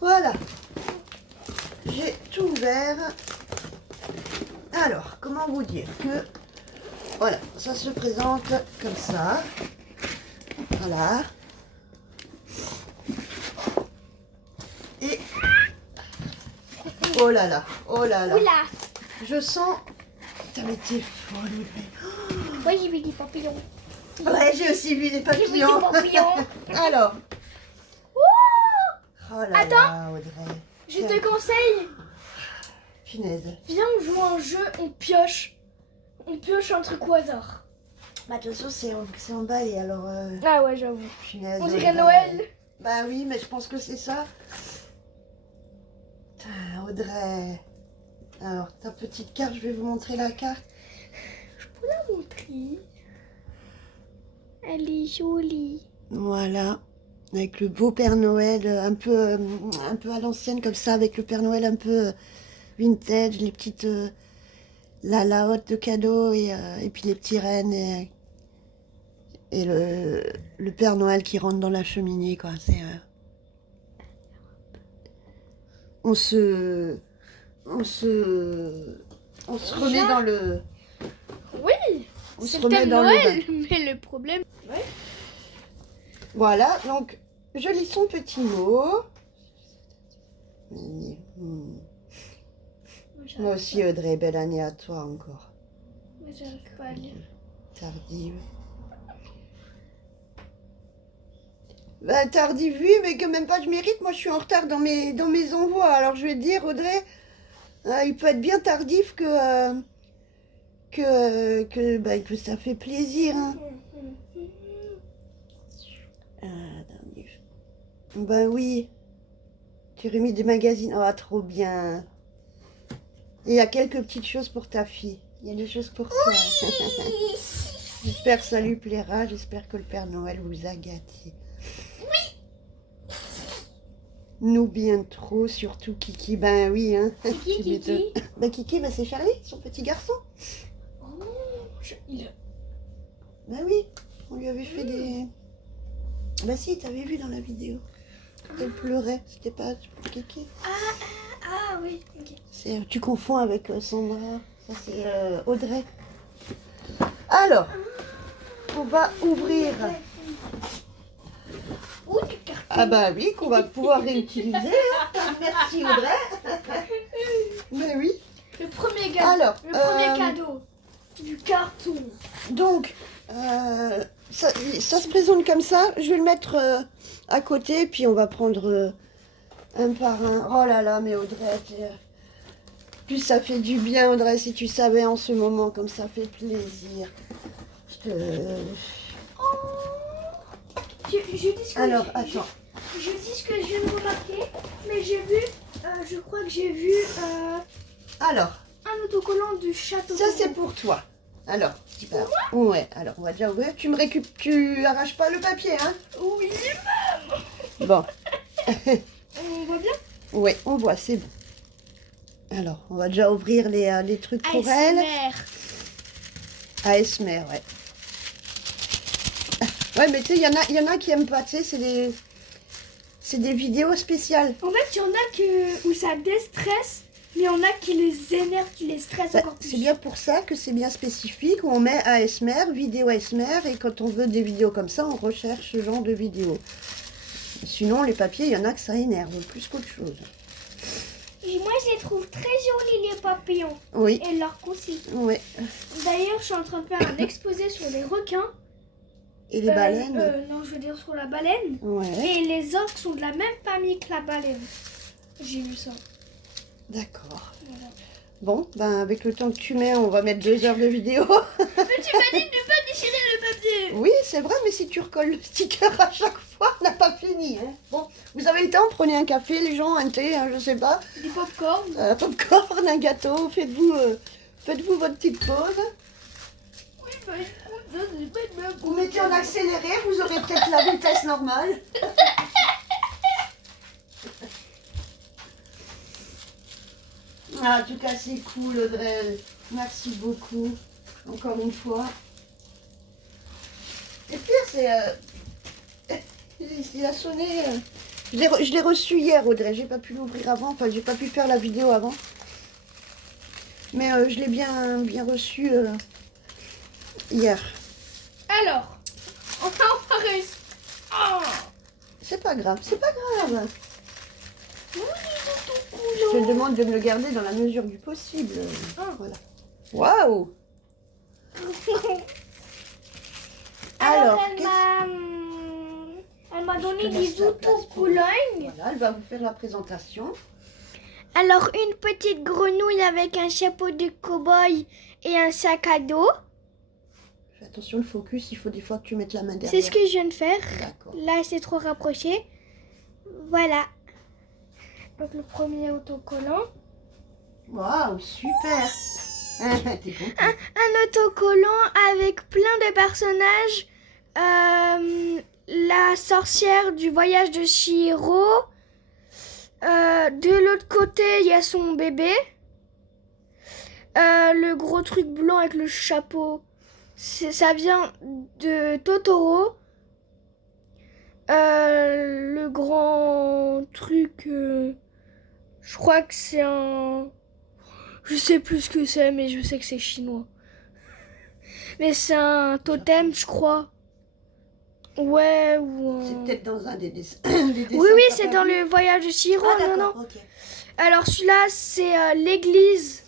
Voilà. J'ai tout ouvert. Alors, comment vous dire que... Voilà, ça se présente comme ça. Voilà. Et... Oh là là, oh là là. Oula. Je sens... Putain, mais t'es folle, Audrey. Oui, j'ai vu des papillons. Ouais, j'ai aussi vu des J'ai vu papillons. des papillons. Alors. Ouh. Oh là Attends. là, Audrey. Je te conseille, Punaise. viens on joue à un jeu, on pioche. On pioche un truc au hasard. Bah, de toute façon, c'est emballé, alors... Ah ouais, j'avoue. Punaise, On dirait Audrey. Noël. Bah oui, mais je pense que c'est ça. Putain, Audrey. Alors, ta petite carte, je vais vous montrer la carte. Je peux la montrer. Elle est jolie. Voilà. Avec le beau Père Noël, un peu à l'ancienne comme ça, avec le Père Noël un peu vintage, les petites... la hotte de cadeaux et puis les petits rennes et le Père Noël qui rentre dans la cheminée, quoi. C'est... On se remet dans le... Oui, On se c'est le remet thème dans le Noël. bain. Mais le problème... Ouais. Voilà, donc je lis son petit mot. Moi aussi, Audrey, belle année à toi encore. Moi, j'arrive pas à lire. Tardive. Bah, tardive, oui, mais quand même pas je mérite. Moi, je suis en retard dans mes envois. Alors, je vais te dire, Audrey, il peut être bien tardif que ça fait plaisir. Hein. Tardif. Ben oui. Tu remis des magazines. Oh, trop bien. Et il y a quelques petites choses pour ta fille. Il y a des choses pour toi. J'espère que ça lui plaira. J'espère que le Père Noël vous a gâté. Oui. Nous bien trop, surtout Kiki. Ben oui, hein. C'est qui, Kiki? Ben Kiki, ben c'est Charlie, son petit garçon. Oh, il a... Ben oui, on lui avait fait des... Ben si, t'avais vu dans la vidéo. Elle pleurait, c'était pas Kiki. Ah oui, ok. Tu confonds avec Sandra. Ça c'est Audrey. Alors, on va ouvrir. Ou du carton. Ah bah oui, qu'on va pouvoir réutiliser. Hein. Merci Audrey. Mais oui. Le premier cadeau. Alors, le premier cadeau. Du carton. Donc, ça se présente comme ça. Je vais le mettre à côté, puis on va prendre un par un. Oh là là, mais Audrey, plus ça fait du bien, Audrey, si tu savais en ce moment comme ça fait plaisir. Je te... Je dis ce que Alors, attends. Je dis ce que je viens de remarquer, mais j'ai vu, je crois que j'ai vu Alors, un autocollant du château. ça c'est pour toi. Alors, ouais, alors on va déjà ouvrir. Tu arraches pas le papier, hein? Oui, Bon. on voit bien. Ouais, on voit, c'est bon. Alors, on va déjà ouvrir les trucs pour elle. ASMR, ouais. Ouais, mais tu sais, il y en a qui aiment pas, tu sais, c'est des vidéos spéciales. En fait, il y en a où ça déstresse, mais il y en a qui les énervent, qui les stressent Bah, encore plus. c'est bien pour ça que c'est bien spécifique. On met ASMR, vidéo ASMR, et quand on veut des vidéos comme ça, on recherche ce genre de vidéos. Sinon, les papiers, il y en a que ça énerve plus qu'autre chose. Et moi, je les trouve très jolis, les papillons. Oui. Et leur aussi. Ouais. D'ailleurs, je suis en train de faire un exposé sur les requins. Et les baleines. Non, je veux dire sur la baleine. Ouais. Et les orques sont de la même famille que la baleine. J'ai vu ça. D'accord. Voilà. Bon, ben avec le temps que tu mets, on va mettre 2 heures de vidéo. Mais tu m'as dit de ne pas déchirer le papier. Oui, c'est vrai, mais si tu recolles le sticker à chaque fois, on n'a pas fini. Hein. Bon, vous avez le temps, prenez un café, les gens, un thé, hein, je sais pas. Des pop-corn. Popcorn, un gâteau, faites-vous votre petite pause. Oui, bah écoute, ça c'est pas une blague. Vous mettez en accéléré, vous aurez peut-être la vitesse normale. Ah, en tout cas, c'est cool, Audrey. Merci beaucoup, encore une fois. Et pire, c'est... il a sonné Je l'ai reçu hier, Audrey. J'ai pas pu l'ouvrir avant. Enfin, j'ai pas pu faire la vidéo avant. Mais je l'ai bien reçu hier. Alors, on va pas réussir. Oh. C'est pas grave, c'est pas grave. Oui, c'est tout Je te coulant. demande de me le garder dans la mesure du possible. Ah. Voilà. Waouh! Alors, qu'est-ce- elle m'a donné Je te laisse des la place pour- autocollants. Voilà, elle va vous faire la présentation. Alors, une petite grenouille avec un chapeau de cow-boy et un sac à dos. Fais attention, le focus, il faut des fois que tu mettes la main derrière. C'est ce que je viens de faire. D'accord. Là, c'est trop rapproché. Voilà. Donc, le premier autocollant. Waouh, super! T'es content? Un autocollant avec plein de personnages. La sorcière du voyage de Chihiro. De l'autre côté, il y a son bébé. Le gros truc blanc avec le chapeau, ça vient de Totoro. Le grand truc, je crois que c'est un... Je sais plus ce que c'est, mais je sais que c'est chinois. Mais c'est un totem, je crois. Ouais, ou un... C'est peut-être dans un des dessins. Oui, oui, c'est dans le voyage de Chihiro, Ah, non, non. d'accord, ok. Alors celui-là, c'est l'église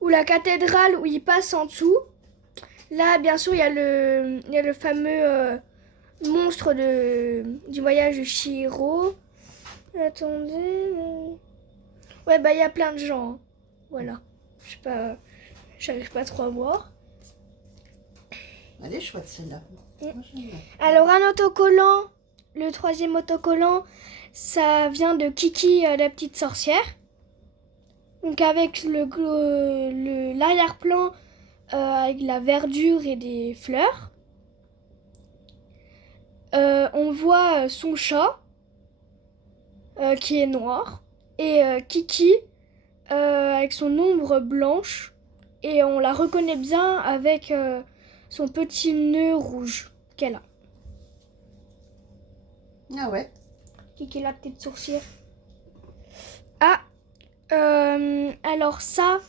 ou la cathédrale où il passe en dessous. Là, bien sûr, il y a le fameux monstre du voyage de Chihiro. Attendez. Ouais, bah il y a plein de gens. Hein. Voilà. Je sais pas, j'arrive pas trop à voir. Elle est chouette celle-là. Moi, j'aime bien. Alors un autocollant, le troisième autocollant, ça vient de Kiki, la petite sorcière. Donc avec l'arrière-plan avec la verdure et des fleurs. On voit son chat qui est noir et Kiki avec son ombre blanche et on la reconnaît bien avec son petit nœud rouge qu'elle a. Ah ouais. Kiki la petite sourcière. Ah, alors ça,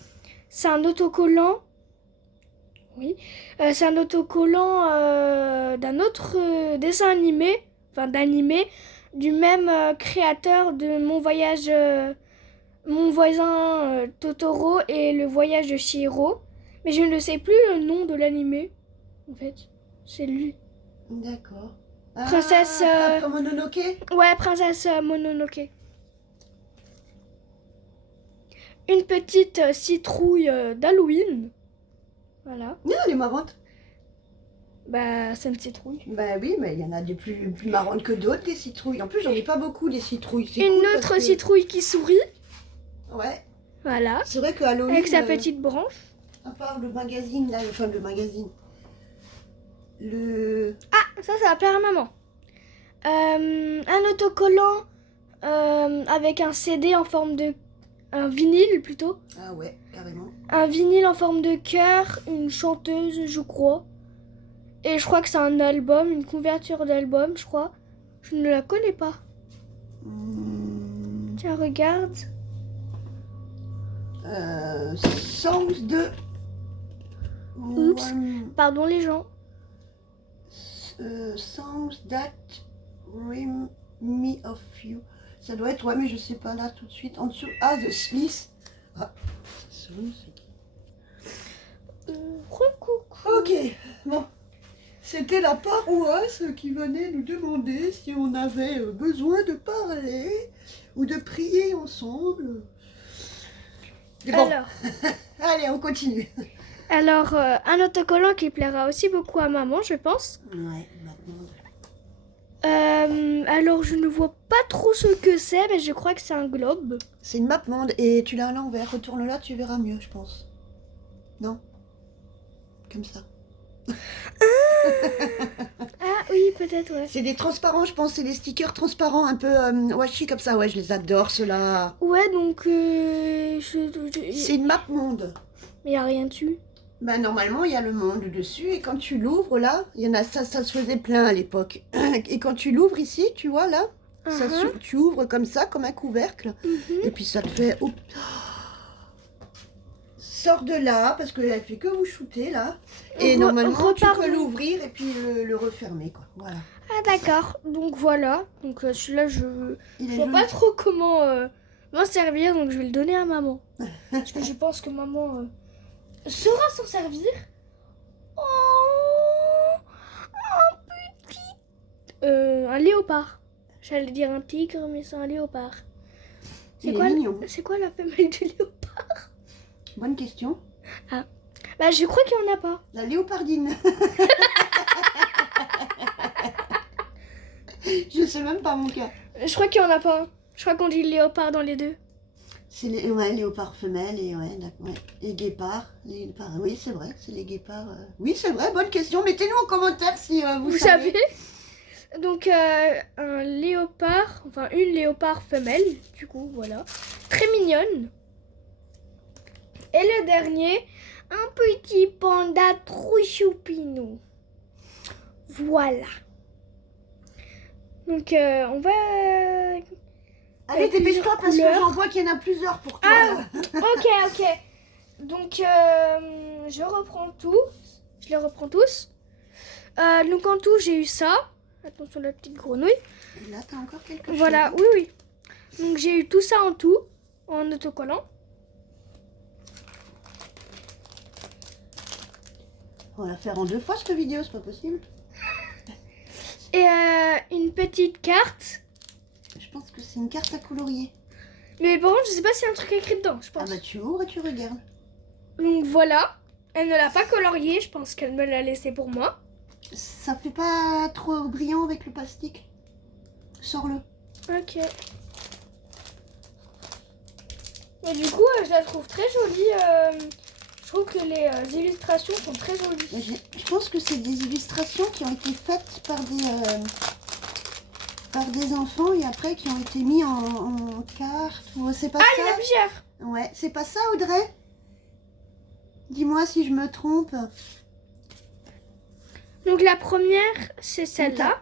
c'est un autocollant. Oui, c'est un autocollant d'un autre dessin animé, enfin d'animé, du même créateur de Mon voyage, Mon voisin Totoro et Le voyage de Chihiro. Mais je ne sais plus le nom de l'animé, en fait. C'est lui. D'accord. Princesse, Ah, comme Mononoke. Ouais, Princesse Mononoke. Une petite citrouille d'Halloween. Voilà. Non, elle est marrante. Bah, c'est une citrouille. Bah oui, mais il y en a des plus marrantes que d'autres, des citrouilles. En plus, j'en ai pas beaucoup, des citrouilles. C'est Une cool parce autre que- citrouille qui sourit. Ouais. Voilà. C'est vrai que Halloween, Avec sa petite branche. à part le magazine, là, enfin le magazine. Le... Ah, ça va plaire à maman. Un autocollant avec un CD en forme de... Un vinyle plutôt. Ah ouais, carrément. Un vinyle en forme de cœur, une chanteuse, je crois. Et je crois que c'est un album, une couverture d'album, je crois. Je ne la connais pas. Tiens, regarde. Songs de... Oups. Pardon les gens. Songs that remind me of you. Ça doit être, ouais, mais je sais pas là tout de suite. En dessous, ah, The Smiths. Ah, ça sonne, c'est qui? Coucou. Ok, bon. C'était la paroisse qui venait nous demander si on avait besoin de parler ou de prier ensemble. Et bon, Alors, allez, on continue. alors un autocollant qui plaira aussi beaucoup à maman, je pense. Ouais, maintenant. Alors, je ne vois pas trop ce que c'est, mais je crois que c'est un globe. C'est une map monde et tu l'as à l'envers. Retourne là, tu verras mieux, je pense. Non? Comme ça. Ah oui, peut-être, ouais. C'est des transparents, je pense. C'est des stickers transparents un peu washi comme ça. Ouais, je les adore, ceux-là. Ouais, donc, C'est une map monde. mais il n'y a rien dessus. Ben, normalement, il y a le monde dessus. Et quand tu l'ouvres, là, il y en a ça se faisait plein à l'époque. Et quand tu l'ouvres ici, tu vois, là, Tu ouvres comme ça, comme un couvercle. Et puis ça te fait... Oh. Sors de là, parce qu'elle fait que vous shooter là. Et normalement, tu peux l'ouvrir et puis le refermer, quoi. Voilà. Ah d'accord, donc voilà. Donc celui-là, je ne vois pas joli. trop comment m'en servir, donc je vais le donner à maman. Parce que je pense que maman saura s'en servir. Oh, un petit... un léopard. J'allais dire un tigre, mais c'est un léopard. C'est quoi la femelle du léopard? Bonne question. Ah, bah je crois qu'il n'y en a pas. La léopardine. Je sais même pas mon cas. Je crois qu'il n'y en a pas. Je crois qu'on dit léopard dans les deux. C'est léopard femelle et et guépard. Oui, c'est vrai, c'est les guépards. Oui, c'est vrai, bonne question. Mettez-nous en commentaire si vous savez. Donc un léopard, enfin une léopard femelle, du coup, voilà. Très mignonne. Et le dernier, un petit panda trop choupinou. Voilà. Donc on va... Allez, dépêche-toi parce que j'en vois qu'il y en a plusieurs pour toi. Ah, ok. Donc je reprends tout. Je les reprends tous. Donc en tout, j'ai eu ça. Attention la petite grenouille. Et là, t'as encore quelque chose. Voilà, oui. Donc j'ai eu tout ça en tout, en autocollant. On va la faire en 2 fois cette vidéo, c'est pas possible. Et une petite carte. Je pense que c'est une carte à colorier. Mais par contre, je sais pas s'il y a un truc écrit dedans, je pense. Ah bah tu ouvres et tu regardes. Donc voilà. Elle ne l'a pas colorié, je pense qu'elle me l'a laissé pour moi. Ça fait pas trop brillant avec le plastique. Sors-le. Ok. Et du coup, je la trouve très jolie. Je trouve que les illustrations sont très jolies. Je pense que c'est des illustrations qui ont été faites par des enfants et après qui ont été mis en carte. C'est pas ça. Il y en a plusieurs. Ouais, c'est pas ça, Audrey? Dis-moi si je me trompe. Donc la première, c'est celle-là.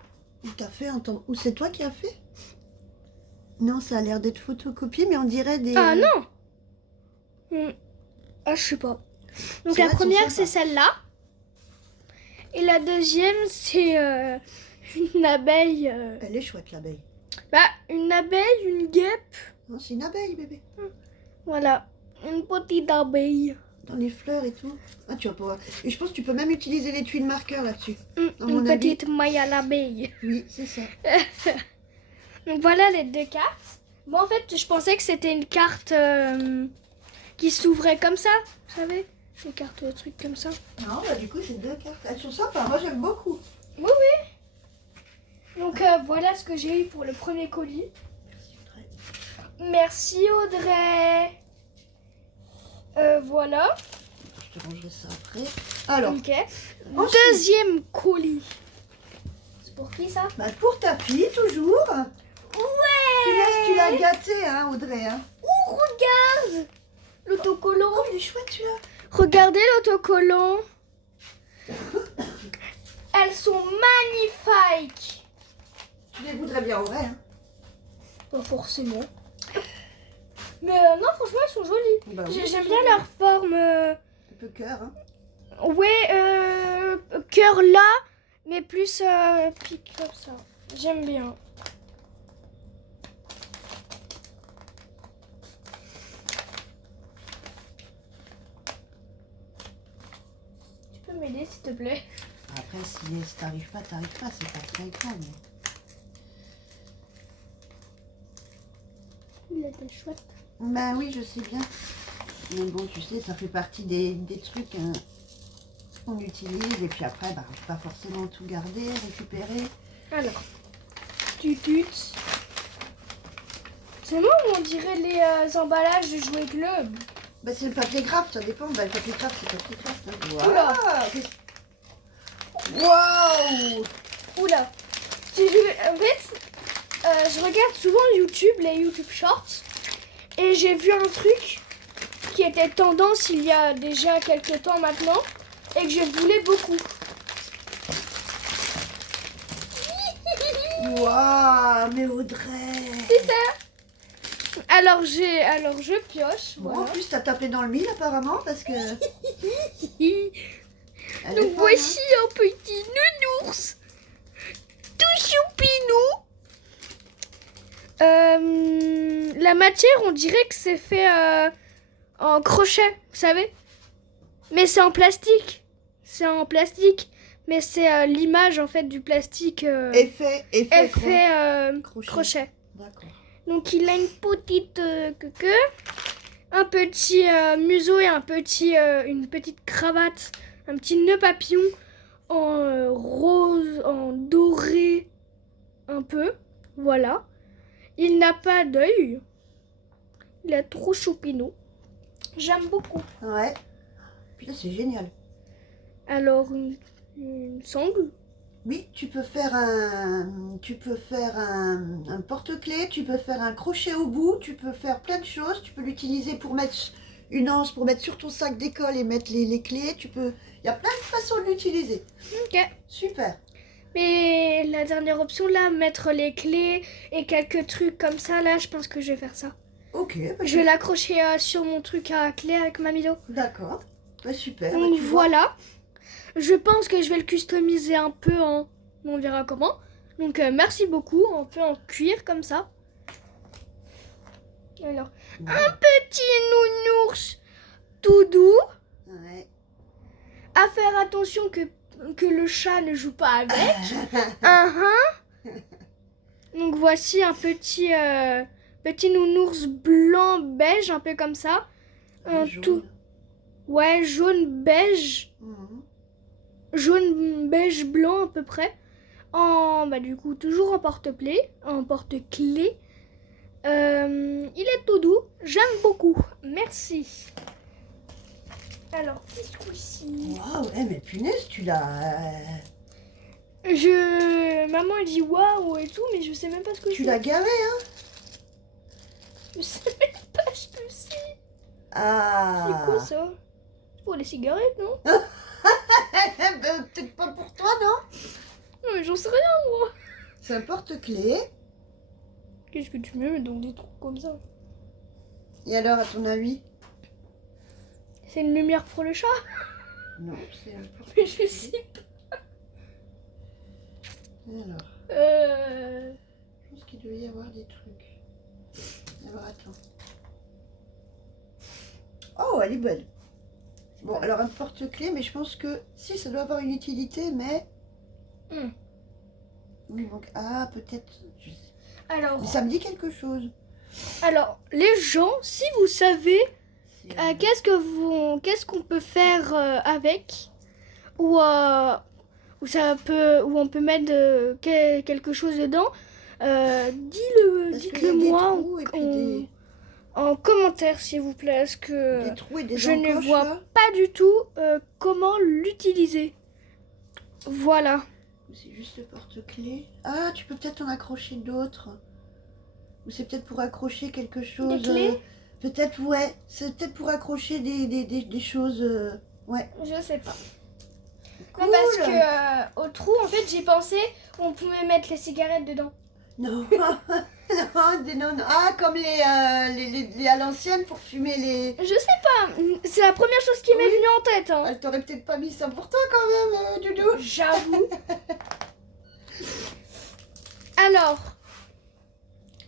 Ou c'est toi qui as fait? Non, ça a l'air d'être photocopié, mais on dirait des... Ah non. Ah, je sais pas. Donc la première, c'est celle-là. Et la deuxième, c'est une abeille. Elle est chouette, l'abeille. Bah, une abeille, une guêpe. Non, c'est une abeille, bébé. Voilà, une petite abeille. Dans les fleurs et tout. Ah, tu vas pouvoir... Et je pense que tu peux même utiliser les tuiles marqueurs là-dessus. Une petite maille à l'abeille. Oui, c'est ça. Donc voilà les deux cartes. Bon, en fait, je pensais que c'était une carte qui s'ouvrait comme ça, vous savez, les cartes trucs comme ça. Non, bah du coup, c'est 2 cartes. Elles sont sympas, moi j'aime beaucoup. Oui. Donc voilà ce que j'ai eu pour le premier colis. Merci Audrey. Voilà. Je te rangerai ça après. Alors, ok. Deuxième colis. C'est pour qui ça? Bah pour ta fille, toujours. Ouais. Tu l'as gâtée, hein, Audrey. Hein. Oh, regarde l'autocollant. Oh, il est chouette, celui-là. Regardez l'autocollant. Elles sont magnifiques. Tu les voudrais bien en vrai. Hein. Pas forcément. Mais non, franchement, elles sont jolies. Bah, oui, j'aime bien leur forme. Un peu cœur. Hein. Ouais, cœur là, mais plus pique comme ça. J'aime bien. Tu peux m'aider, s'il te plaît? Après, si t'arrives pas, c'est pas très grave. Mais... Il était chouette. Bah oui, je sais bien. Mais bon, tu sais, ça fait partie des trucs qu'on utilise. Et puis après, bah, on peut pas forcément tout garder, récupérer. Alors, tutut. C'est moi où on dirait les emballages de jouets club. Bah c'est le papier craft, ça dépend. Bah le papier craft, c'est le papier craft. Hein. Oula. Waouh. Oula. En fait, je regarde souvent YouTube, les YouTube Shorts. Et j'ai vu un truc qui était tendance il y a déjà quelques temps maintenant. Et que je voulais beaucoup. Waouh, mais Audrey. C'est ça. Alors je pioche. Bon, Voilà. en plus, t'as tapé dans le mille apparemment parce que. Elle est Donc folle, voici un petit nounours. Tout choupinou. La matière, on dirait que c'est fait en crochet, vous savez. Mais c'est en plastique. C'est en plastique. Mais c'est l'image en fait du plastique Effet crochet. D'accord. Donc il a une petite queue, un petit museau et une petite cravate, un petit nœud papillon en rose, en doré un peu. Voilà. Il n'a pas d'œil. Il est trop choupinou. J'aime beaucoup. Ouais. Putain, c'est génial. Alors, une sangle. Oui, tu peux faire un porte-clés, tu peux faire un crochet au bout, tu peux faire plein de choses. Tu peux l'utiliser pour mettre une anse, pour mettre sur ton sac d'école et mettre les clés. Il y a plein de façons de l'utiliser. Ok. Super. Mais la dernière option là, mettre les clés et quelques trucs comme ça, là, je pense que je vais faire ça. Ok. Bah, Je vais l'accrocher sur mon truc à clé avec ma Milo. D'accord. Bah, super. Donc Bah, tu vois. voilà. Je pense que je vais le customiser un peu en... On verra comment. Donc merci beaucoup. Un peu en cuir comme ça. Alors, un petit nounours tout doux. Ouais. À faire attention que le chat ne joue pas avec. Donc voici un petit nounours blanc beige, un peu comme ça. Jaune. Tout. Ouais, jaune beige. Mhm. Jaune beige blanc à peu près. Du coup, toujours en porte-clés. Il est tout doux. J'aime beaucoup. Merci. Alors, qu'est-ce que Waouh, mais punaise, tu l'as. Maman elle dit waouh et tout, mais je sais même pas ce que Tu c'est. l'as garé, hein? Je sais même pas ce que c'est. Ah. C'est quoi ça? C'est pour les cigarettes, non? Peut-être pas pour toi, non? Non, mais j'en sais rien, moi. C'est un porte-clés. Qu'est-ce que tu mets dans des trucs comme ça? Et alors, à ton avis? C'est une lumière pour le chat? Non, c'est un porte. Mais je sais pas. Alors, Euh... je pense qu'il doit y avoir des trucs. Alors, attends. Oh, elle est bonne. Bon, alors un porte-clés, mais je pense que si, ça doit avoir une utilité, mais. Oui, donc, ah, peut-être. Je sais. Alors, Mais ça me dit quelque chose. les gens, si vous savez C'est, qu'est-ce qu'on peut faire avec, ou où on peut mettre quelque chose dedans, parce qu'il dites-le y a des moi trous et puis en commentaire s'il vous plaît, parce que des trous et des je ne encoches, vois là. pas du tout comment l'utiliser. Voilà. C'est juste le porte-clés. Ah, tu peux peut-être en accrocher d'autres. Ou c'est peut-être pour accrocher quelque chose. Des clés peut-être, ouais. C'est peut-être pour accrocher des choses. Ouais. Je sais pas. Cool. Non, parce que au trou, en fait, j'ai pensé on pouvait mettre les cigarettes dedans. Non. non, non. Ah, comme les à l'ancienne pour fumer les. Je sais pas, c'est la première chose qui m'est Oui. venue en tête. Hein. Elle t'aurait peut-être pas mis ça pour toi quand même, Doudou. J'avoue. Alors,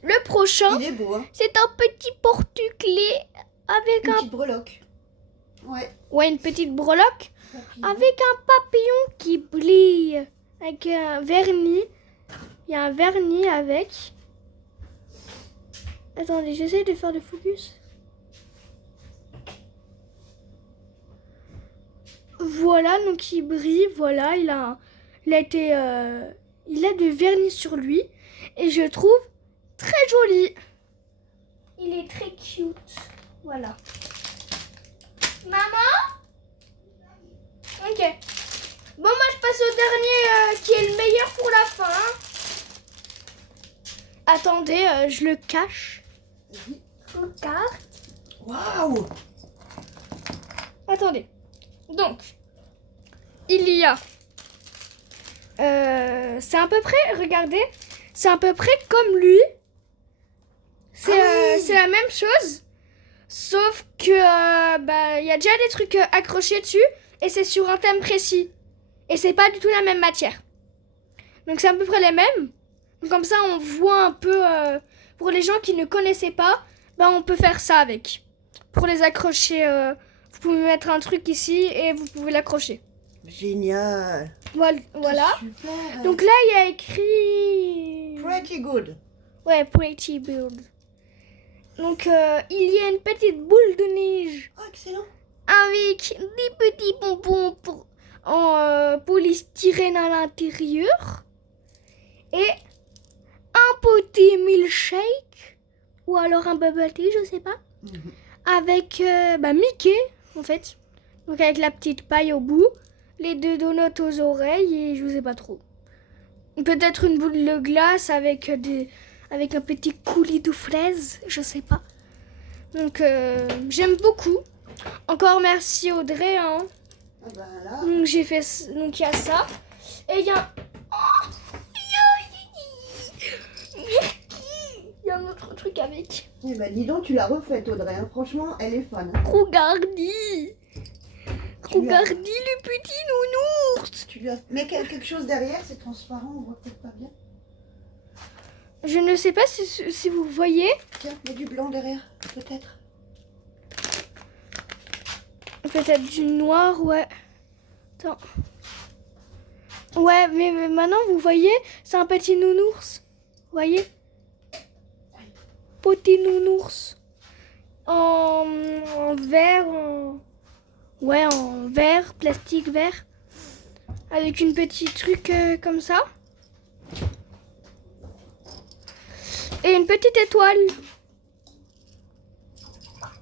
le prochain, Il est beau, hein. c'est un petit porte-clés avec Une petite breloque. Ouais. une petite breloque Papillon. avec un papillon qui brille avec un vernis. Il y a un vernis avec. Attendez, j'essaie de faire le focus. Voilà, donc il brille. Voilà, il a du vernis sur lui et je le trouve très joli. Il est très cute. Voilà. Maman? Ok. Bon, moi je passe au dernier qui est le meilleur pour la fin. Hein. Attendez, je le cache. Vas-y. Regarde. Waouh. Attendez. Donc, il y a... c'est à peu près, regardez, c'est à peu près comme lui. C'est Ah oui. c'est la même chose. Sauf que il y a déjà des trucs accrochés dessus et c'est sur un thème précis. Et c'est pas du tout la même matière. Donc c'est à peu près les mêmes. Donc, comme ça on voit un peu pour les gens qui ne connaissaient pas, on peut faire ça avec. Pour les accrocher, vous pouvez mettre un truc ici et vous pouvez l'accrocher. Génial. Voilà. Super. Donc là il y a écrit Pretty good. ouais, Pretty Build. Donc il y a une petite boule de neige Oh, excellent. avec des petits bonbons en polystyrène à l'intérieur et un petit milkshake ou alors un bubble tea, je sais pas, avec Mickey en fait, donc avec la petite paille au bout, les 2 donuts aux oreilles et je sais pas trop. Peut-être une boule de glace avec un petit coulis de fraises, je sais pas. Donc j'aime beaucoup. Encore merci Audrey. Hein. Ah bah là. Donc j'ai fait, donc il y a ça et il y a il y a un autre truc avec. Eh ben dis donc, tu l'as refaite Audrey, hein. Franchement, elle est fun. Regardez, regardez le petit nounours. Tu lui as... Mais quelque chose derrière, c'est transparent, on voit peut-être pas bien. Je ne sais pas si vous voyez. Tiens, il y a du blanc derrière, peut-être. Peut-être du noir, ouais. Attends. Ouais, mais maintenant, vous voyez, c'est un petit nounours. Vous voyez? Petit nounours. En verre, en verre, plastique vert. Avec une petite truc comme ça. Et une petite étoile.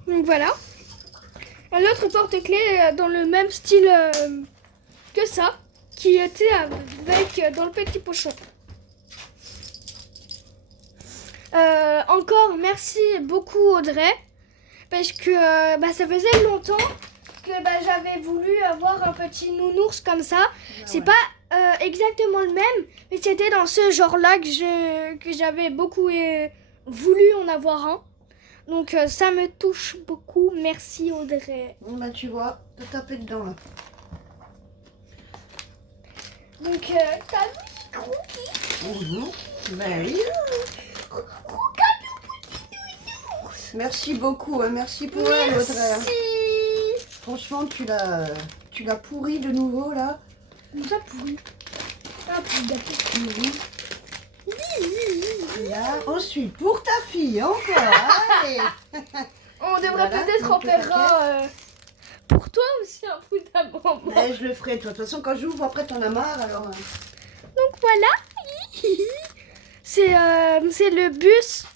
Donc voilà. Un autre porte-clés dans le même style que ça, qui était avec dans le petit pochon. Encore merci beaucoup Audrey, parce que ça faisait longtemps que j'avais voulu avoir un petit nounours comme ça. C'est pas exactement le même, mais c'était dans ce genre-là que j'avais beaucoup voulu en avoir un. Donc ça me touche beaucoup. Merci Audrey. Bon bah tu vois, t'as tapé dedans là. Donc t'as vu Cookie? Ben oui. Merci beaucoup, hein. Merci pour elle Audrey. Merci. Franchement, tu l'as pourri de nouveau là. Ça pourri. Ah, Mhm. Et là, ensuite, pour ta fille, encore. Allez. on devrait Voilà, peut-être en donc le faire un pour toi aussi un peu d'abord. Mais je le ferai, toi. De toute façon, quand j'ouvre, après, t'en as marre, alors... Donc voilà. C'est le bus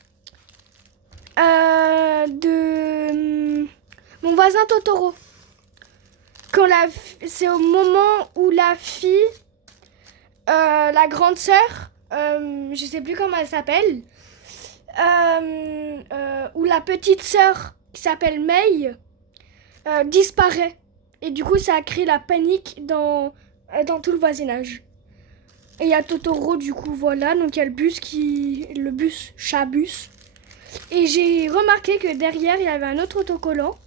de mon voisin Totoro. C'est au moment où la fille, la grande sœur, je sais plus comment elle s'appelle, où la petite sœur qui s'appelle Mei disparaît. Et du coup, ça a créé la panique dans tout le voisinage. Et il y a Totoro, du coup, voilà. Donc il y a le bus Chabus. Et j'ai remarqué que derrière, il y avait un autre autocollant.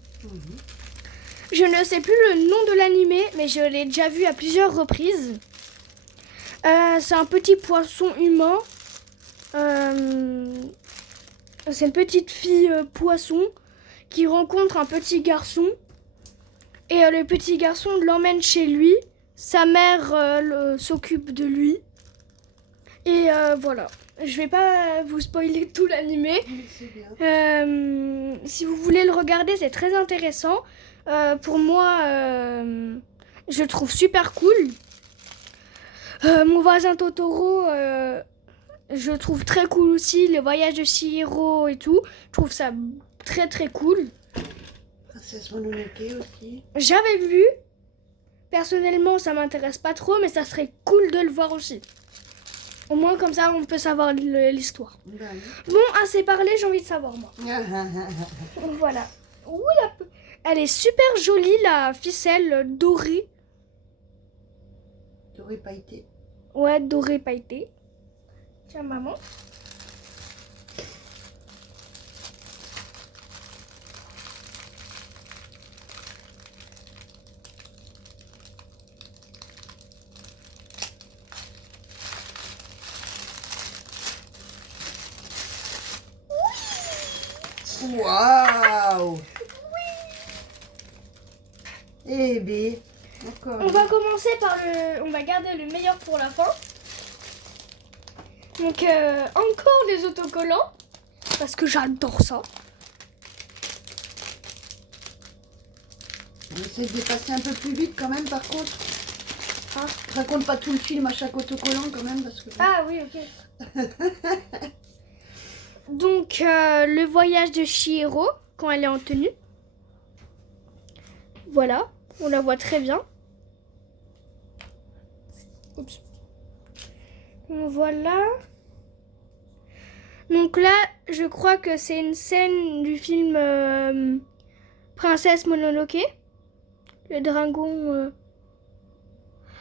Je ne sais plus le nom de l'animé, mais je l'ai déjà vu à plusieurs reprises. C'est un petit poisson humain. C'est une petite fille poisson qui rencontre un petit garçon. Et le petit garçon l'emmène chez lui. Sa mère s'occupe de lui. Et voilà. Je vais pas vous spoiler tout l'animé. Si vous voulez le regarder, c'est très intéressant. Pour moi, je le trouve super cool. Mon voisin Totoro, je le trouve très cool aussi. Le voyage de Chihiro et tout. Je trouve ça très très cool. Princesse Mononoke aussi. J'avais vu. Personnellement, ça m'intéresse pas trop, mais ça serait cool de le voir aussi. Au moins, comme ça, on peut savoir l'histoire. Ben oui. Bon, assez parlé, j'ai envie de savoir, moi. Donc voilà. Ouh, elle est super jolie, la ficelle dorée. T'aurais pas été. Ouais, dorée pailletée. Tiens, maman. Waouh! Eh bien, encore. On va commencer par le... On va garder le meilleur pour la fin. Donc, encore des autocollants. Parce que j'adore ça. On essaie de passer un peu plus vite quand même, par contre. Ah. Je raconte pas tout le film à chaque autocollant quand même, parce que... Ah oui, ok. Donc, le voyage de Chihiro, quand elle est en tenue. Voilà, on la voit très bien. Oups. Voilà. Donc là, je crois que c'est une scène du film Princesse Mononoke. Le dragon...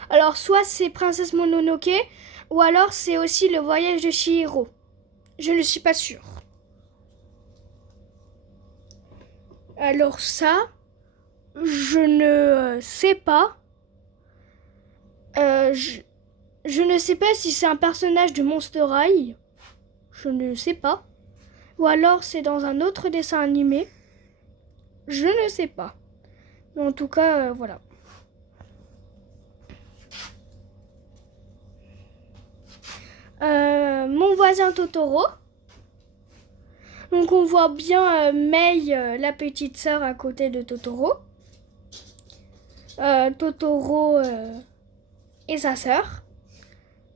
Alors, soit c'est Princesse Mononoke, ou alors c'est aussi le voyage de Chihiro. Je ne suis pas sûre. Alors ça, je ne sais pas. Je ne sais pas si c'est un personnage de Monster High. Je ne sais pas. Ou alors c'est dans un autre dessin animé. Je ne sais pas. Mais en tout cas, voilà. Mon voisin Totoro. Donc on voit bien Mei, la petite sœur à côté de Totoro. Totoro et sa sœur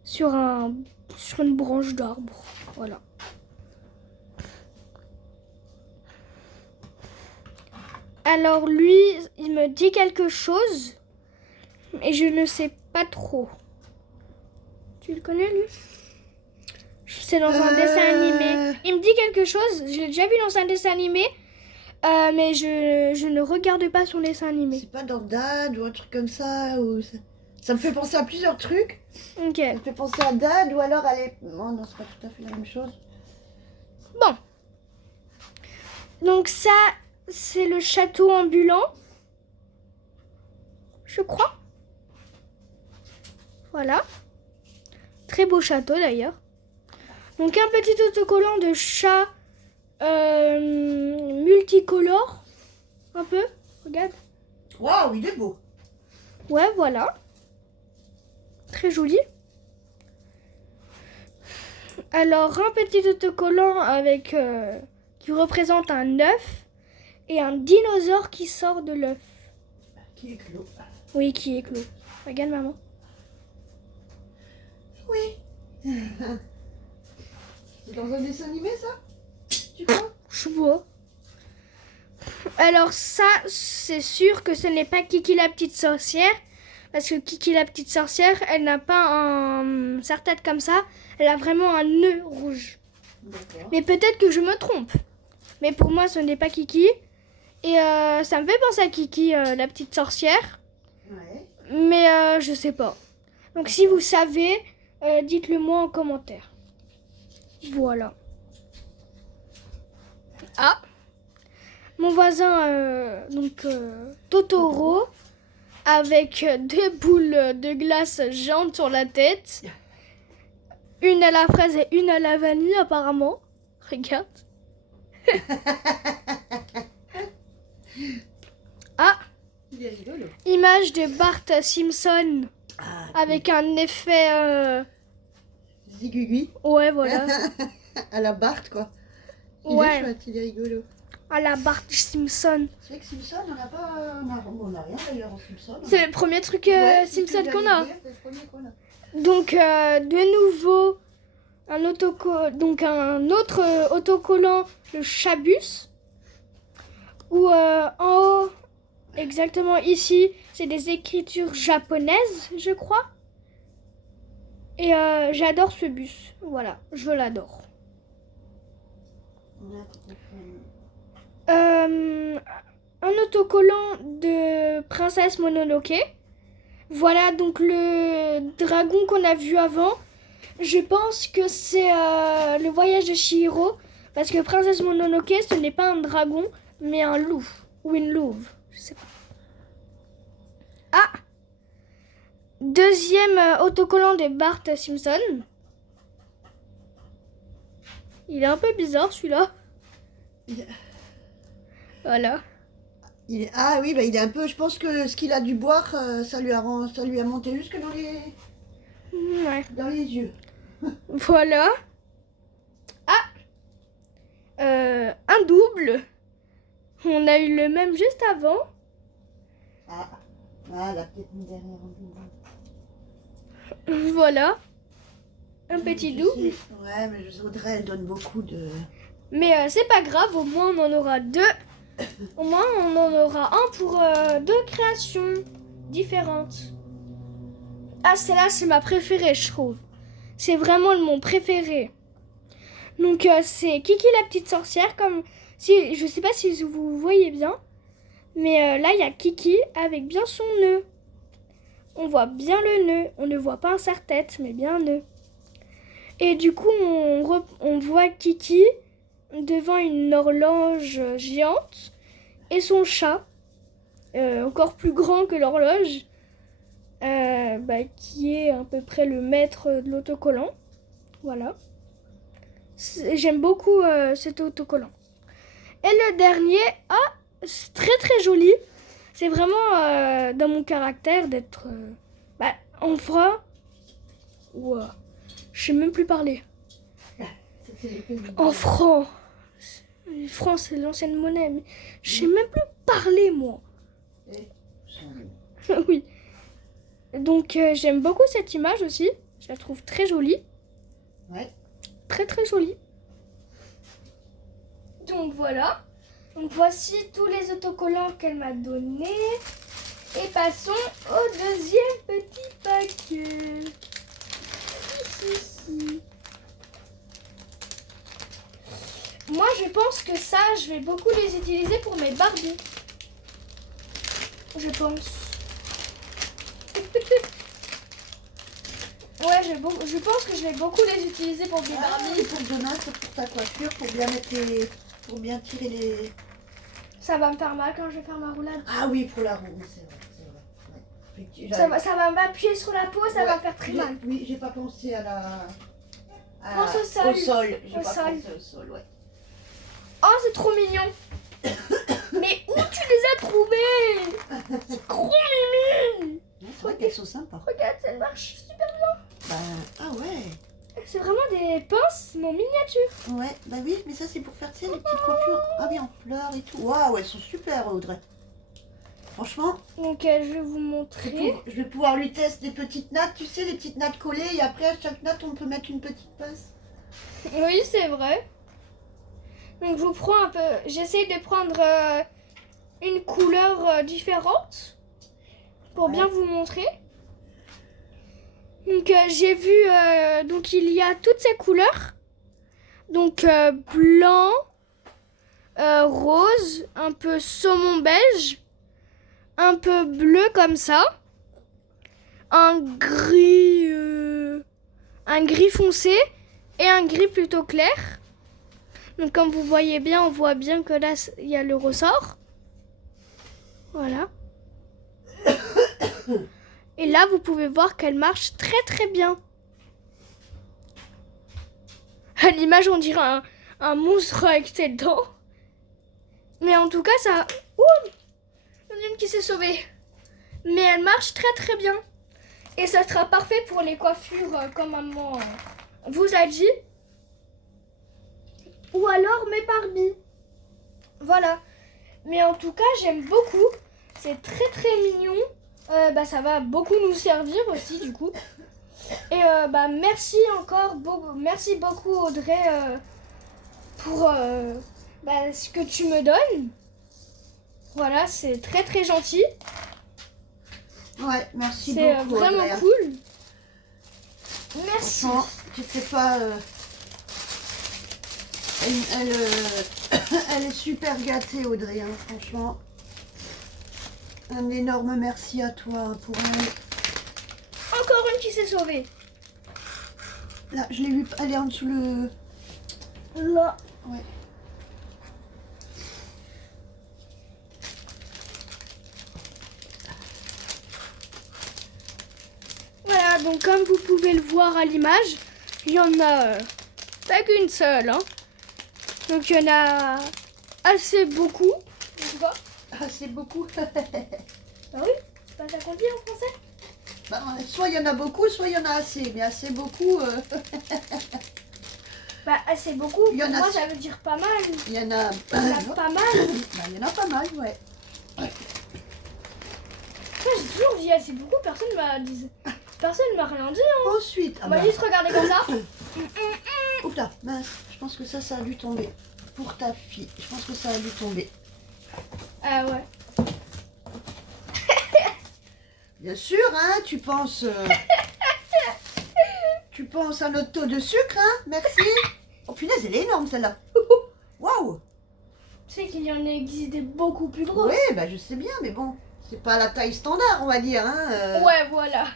sur une branche d'arbre. Voilà. Alors lui, il me dit quelque chose, mais je ne sais pas trop. Tu le connais lui? C'est dans un dessin animé. Il me dit quelque chose, je l'ai déjà vu dans un dessin animé, mais je ne regarde pas son dessin animé. C'est pas dans Dad ou un truc comme ça, ou... Ça me fait penser à plusieurs trucs. Ok. Ça me fait penser à Dad, ou alors elle est... Oh non, c'est pas tout à fait la même chose. Bon. Donc ça, c'est le château ambulant. Je crois. Voilà. Très beau château d'ailleurs. Donc un petit autocollant de chat multicolore. Un peu. Regarde. Waouh, il est beau. Ouais, voilà. Très joli. Alors un petit autocollant avec qui représente un œuf et un dinosaure qui sort de l'œuf. Qui est clos. Oui, qui est clos. Regarde maman. Oui. C'est dans un dessin animé ça? Tu crois? Je vois. Alors ça, c'est sûr que ce n'est pas Kiki la petite sorcière. Parce que Kiki la petite sorcière, elle n'a pas un serre-tête comme ça. Elle a vraiment un nœud rouge. D'accord. Mais peut-être que je me trompe. Mais pour moi, ce n'est pas Kiki. Et ça me fait penser à Kiki, la petite sorcière. Ouais. Mais je sais pas. Donc si vous savez, dites-le moi en commentaire. Voilà. Ah, mon voisin, Totoro, avec 2 boules de glace géantes sur la tête. Une à la fraise et une à la vanille apparemment. Regarde. Ah, Il est rigolo. image de Bart Simpson avec un effet... Zigugui. Ouais, voilà. À la Bart quoi. Il est Ouais, chouette, il est rigolo. à la Bart Simpson. C'est vrai que Simpson, on n'a pas... On a rien d'ailleurs en Simpson. C'est le premier truc Ouais, Simpson c'est qu'on a. c'est le premier qu'on a. Donc, de nouveau, un autre autocollant, le Chabus. Où en haut, exactement ici, c'est des écritures japonaises, je crois. Et j'adore ce bus. Voilà, je l'adore. Un autocollant de Princesse Mononoke. Voilà donc le dragon qu'on a vu avant. Je pense que c'est le voyage de Chihiro. Parce que Princesse Mononoke, ce n'est pas un dragon, mais un loup. Ou une louve. Je sais pas. Ah! Deuxième autocollant de Bart Simpson. Il est un peu bizarre celui-là. Voilà. Ah oui, bah, il est un peu. Je pense que ce qu'il a dû boire, ça lui a monté jusque Ouais. dans les yeux. Voilà. Ah! Un double. On a eu le même juste avant. Ah, la petite derrière. Voilà. Un petit double. Ouais, mais Audrey, elle donne beaucoup de... Mais c'est pas grave, au moins on en aura deux. Au moins on en aura un pour deux créations différentes. Ah, celle-là, c'est ma préférée, je trouve. C'est vraiment mon préféré. Donc c'est Kiki la petite sorcière, comme si je sais pas si vous voyez bien, mais là il y a Kiki avec bien son nœud. On voit bien le nœud, on ne voit pas un serre-tête, mais bien un nœud. Et du coup on voit Kiki devant une horloge géante et son chat, encore plus grand que l'horloge, qui est à peu près le maître de l'autocollant. Voilà. J'aime beaucoup cet autocollant. Et le dernier, c'est très très joli. C'est vraiment dans mon caractère d'être en franc. Ouah, je sais même plus parler. En franc. Franc, c'est l'ancienne monnaie, mais je sais même plus parler moi. Oui. Donc j'aime beaucoup cette image aussi. Je la trouve très jolie. Ouais. Très très jolie. Donc voilà. Donc voici tous les autocollants qu'elle m'a donnés. Et passons au deuxième petit paquet. Ici. Moi je pense que ça, je vais beaucoup les utiliser pour mes Barbies. Je pense. Ouais, je pense que je vais beaucoup les utiliser pour mes Barbies. Pour Jonas, pour ta coiffure, pour bien tirer les... Ça va me faire mal quand je vais faire ma roulade. Ah oui, pour la roue, c'est vrai. Ouais. Ça va m'appuyer sur la peau, ça va faire très mal. Oui, j'ai pas pensé à la... Pense au sol. Au sol, j'ai Au pas sol. pensé au sol, ouais. Oh, c'est trop mignon. Mais où tu les as trouvés? C'est trop mimi. C'est vrai qu'elles sont sympas. Regarde, ça marche super bien. Ah ouais. C'est vraiment des pinces, mon miniature. Ouais, bah oui, mais ça c'est pour faire, tu sais, les petites coiffures. Ah oui, en fleurs et tout. Waouh, elles sont super, Audrey. Franchement. Donc, je vais vous montrer. Je vais pouvoir lui tester des petites nattes, tu sais, les petites nattes collées. Et après, à chaque natte, on peut mettre une petite pince. Oui, c'est vrai. Donc, je vous prends un peu. J'essaye de prendre une couleur différente pour bien vous montrer. Donc, j'ai vu. Donc, il y a toutes ces couleurs. Donc, blanc, rose, un peu saumon beige, un peu bleu comme ça, un gris foncé et un gris plutôt clair. Donc comme vous voyez bien, on voit bien que là il y a le ressort. Voilà. Et là vous pouvez voir qu'elle marche très très bien. À l'image on dirait un monstre avec ses dents. Mais en tout cas ça... Ouh, il y en a une qui s'est sauvée. Mais elle marche très très bien. Et ça sera parfait pour les coiffures comme maman vous a dit. Ou alors mes Barbies. Voilà. Mais en tout cas, j'aime beaucoup. C'est très très mignon. Ça va beaucoup nous servir aussi du coup. Et merci encore. Merci beaucoup Audrey pour ce que tu me donnes. Voilà, c'est très très gentil. Ouais, merci beaucoup. C'est vraiment Audrey. Cool. Merci. Franchement, tu sais pas... Elle est super gâtée, Audrey, hein, franchement. Un énorme merci à toi pour elle. Encore une qui s'est sauvée. Là, je l'ai vu aller en dessous le... Là. Ouais. Voilà, donc comme vous pouvez le voir à l'image, il y en a pas qu'une seule. Hein. Donc il y en a assez beaucoup. Tu vois? Ah, c'est beaucoup. Ah oui, c'est pas ça qu'on dit en français? Bah, soit il y en a beaucoup, soit il y en a assez. Mais assez beaucoup... Bah assez beaucoup, Il y en pour a- moi ça veut dire pas mal. Il y en a... Il y en a pas mal. Bah, il y en a pas mal, ouais. Moi j'ai toujours dit assez beaucoup, personne m'a rien dit. Hein. Ensuite... On m'a juste regardé comme ça. Oups là, mince. Je pense que ça a dû tomber. Pour ta fille. Je pense que ça a dû tomber. Ah ouais. Bien sûr, hein, tu penses... tu penses à notre taux de sucre, hein. Merci. Oh punaise, elle est énorme celle-là. Waouh. Tu sais qu'il y en existe des beaucoup plus grosses. Oui, bah je sais bien, mais bon, c'est pas la taille standard, on va dire, hein. Ouais, voilà.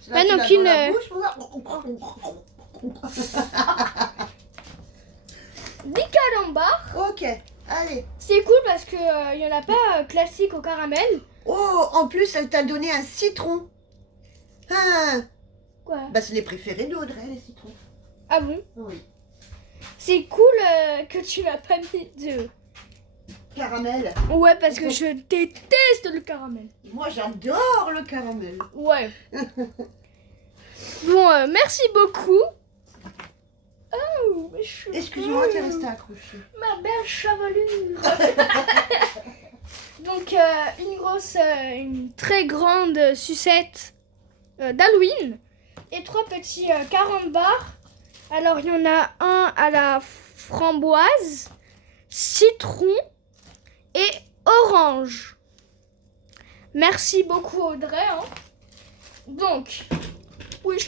Celle-là, Bah tu non, l'as qu'une, dans la bouche, Des calambars. Ok, allez. C'est cool parce que il y en a pas classique au caramel. Oh, en plus, elle t'a donné un citron. Ah, Quoi? bah c'est les préférés d'Audrey, les citrons. Ah bon? Oui. C'est cool que tu m'as pas mis de... Caramel. Ouais, parce que je déteste le caramel. Moi, j'adore le caramel. Ouais. Bon, merci beaucoup. Oh, mes cheveux. Excuse-moi, t'es resté accroché. Ma belle chevelure. Donc, une très grande sucette d'Halloween et 3 petits carambars. Alors, il y en a un à la framboise, citron et orange. Merci beaucoup, Audrey. Hein. Donc, oui.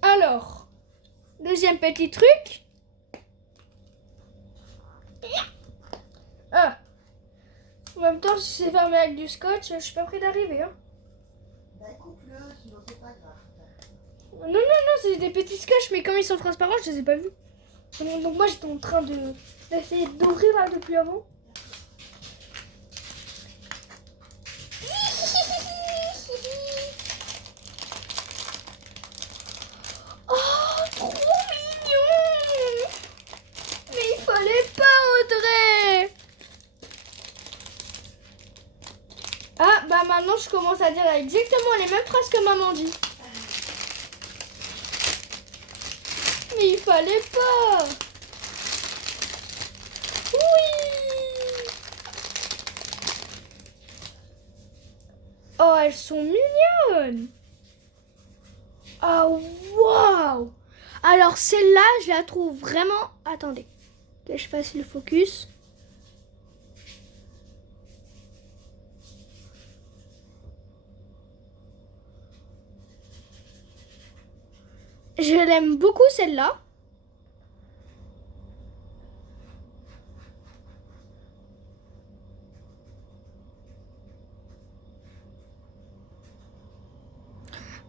Alors, deuxième petit truc. Ah. En même temps, si c'est fermé avec du scotch, je suis pas près d'arriver. Hein. Bah coupe-le, sinon c'est pas grave. Non, c'est des petits scotch, mais comme ils sont transparents, je les ai pas vus. Donc moi, j'étais en train d'essayer d'ouvrir là depuis avant. Oh, trop mignon! Mais il fallait pas, Audrey! Ah, bah maintenant, je commence à dire exactement les mêmes phrases que maman dit. Mais il fallait pas. Oui. Oh, elles sont mignonnes. Oh, waouh. Alors celle-là, je la trouve vraiment... Attendez, que je fasse le focus. Je l'aime beaucoup celle-là.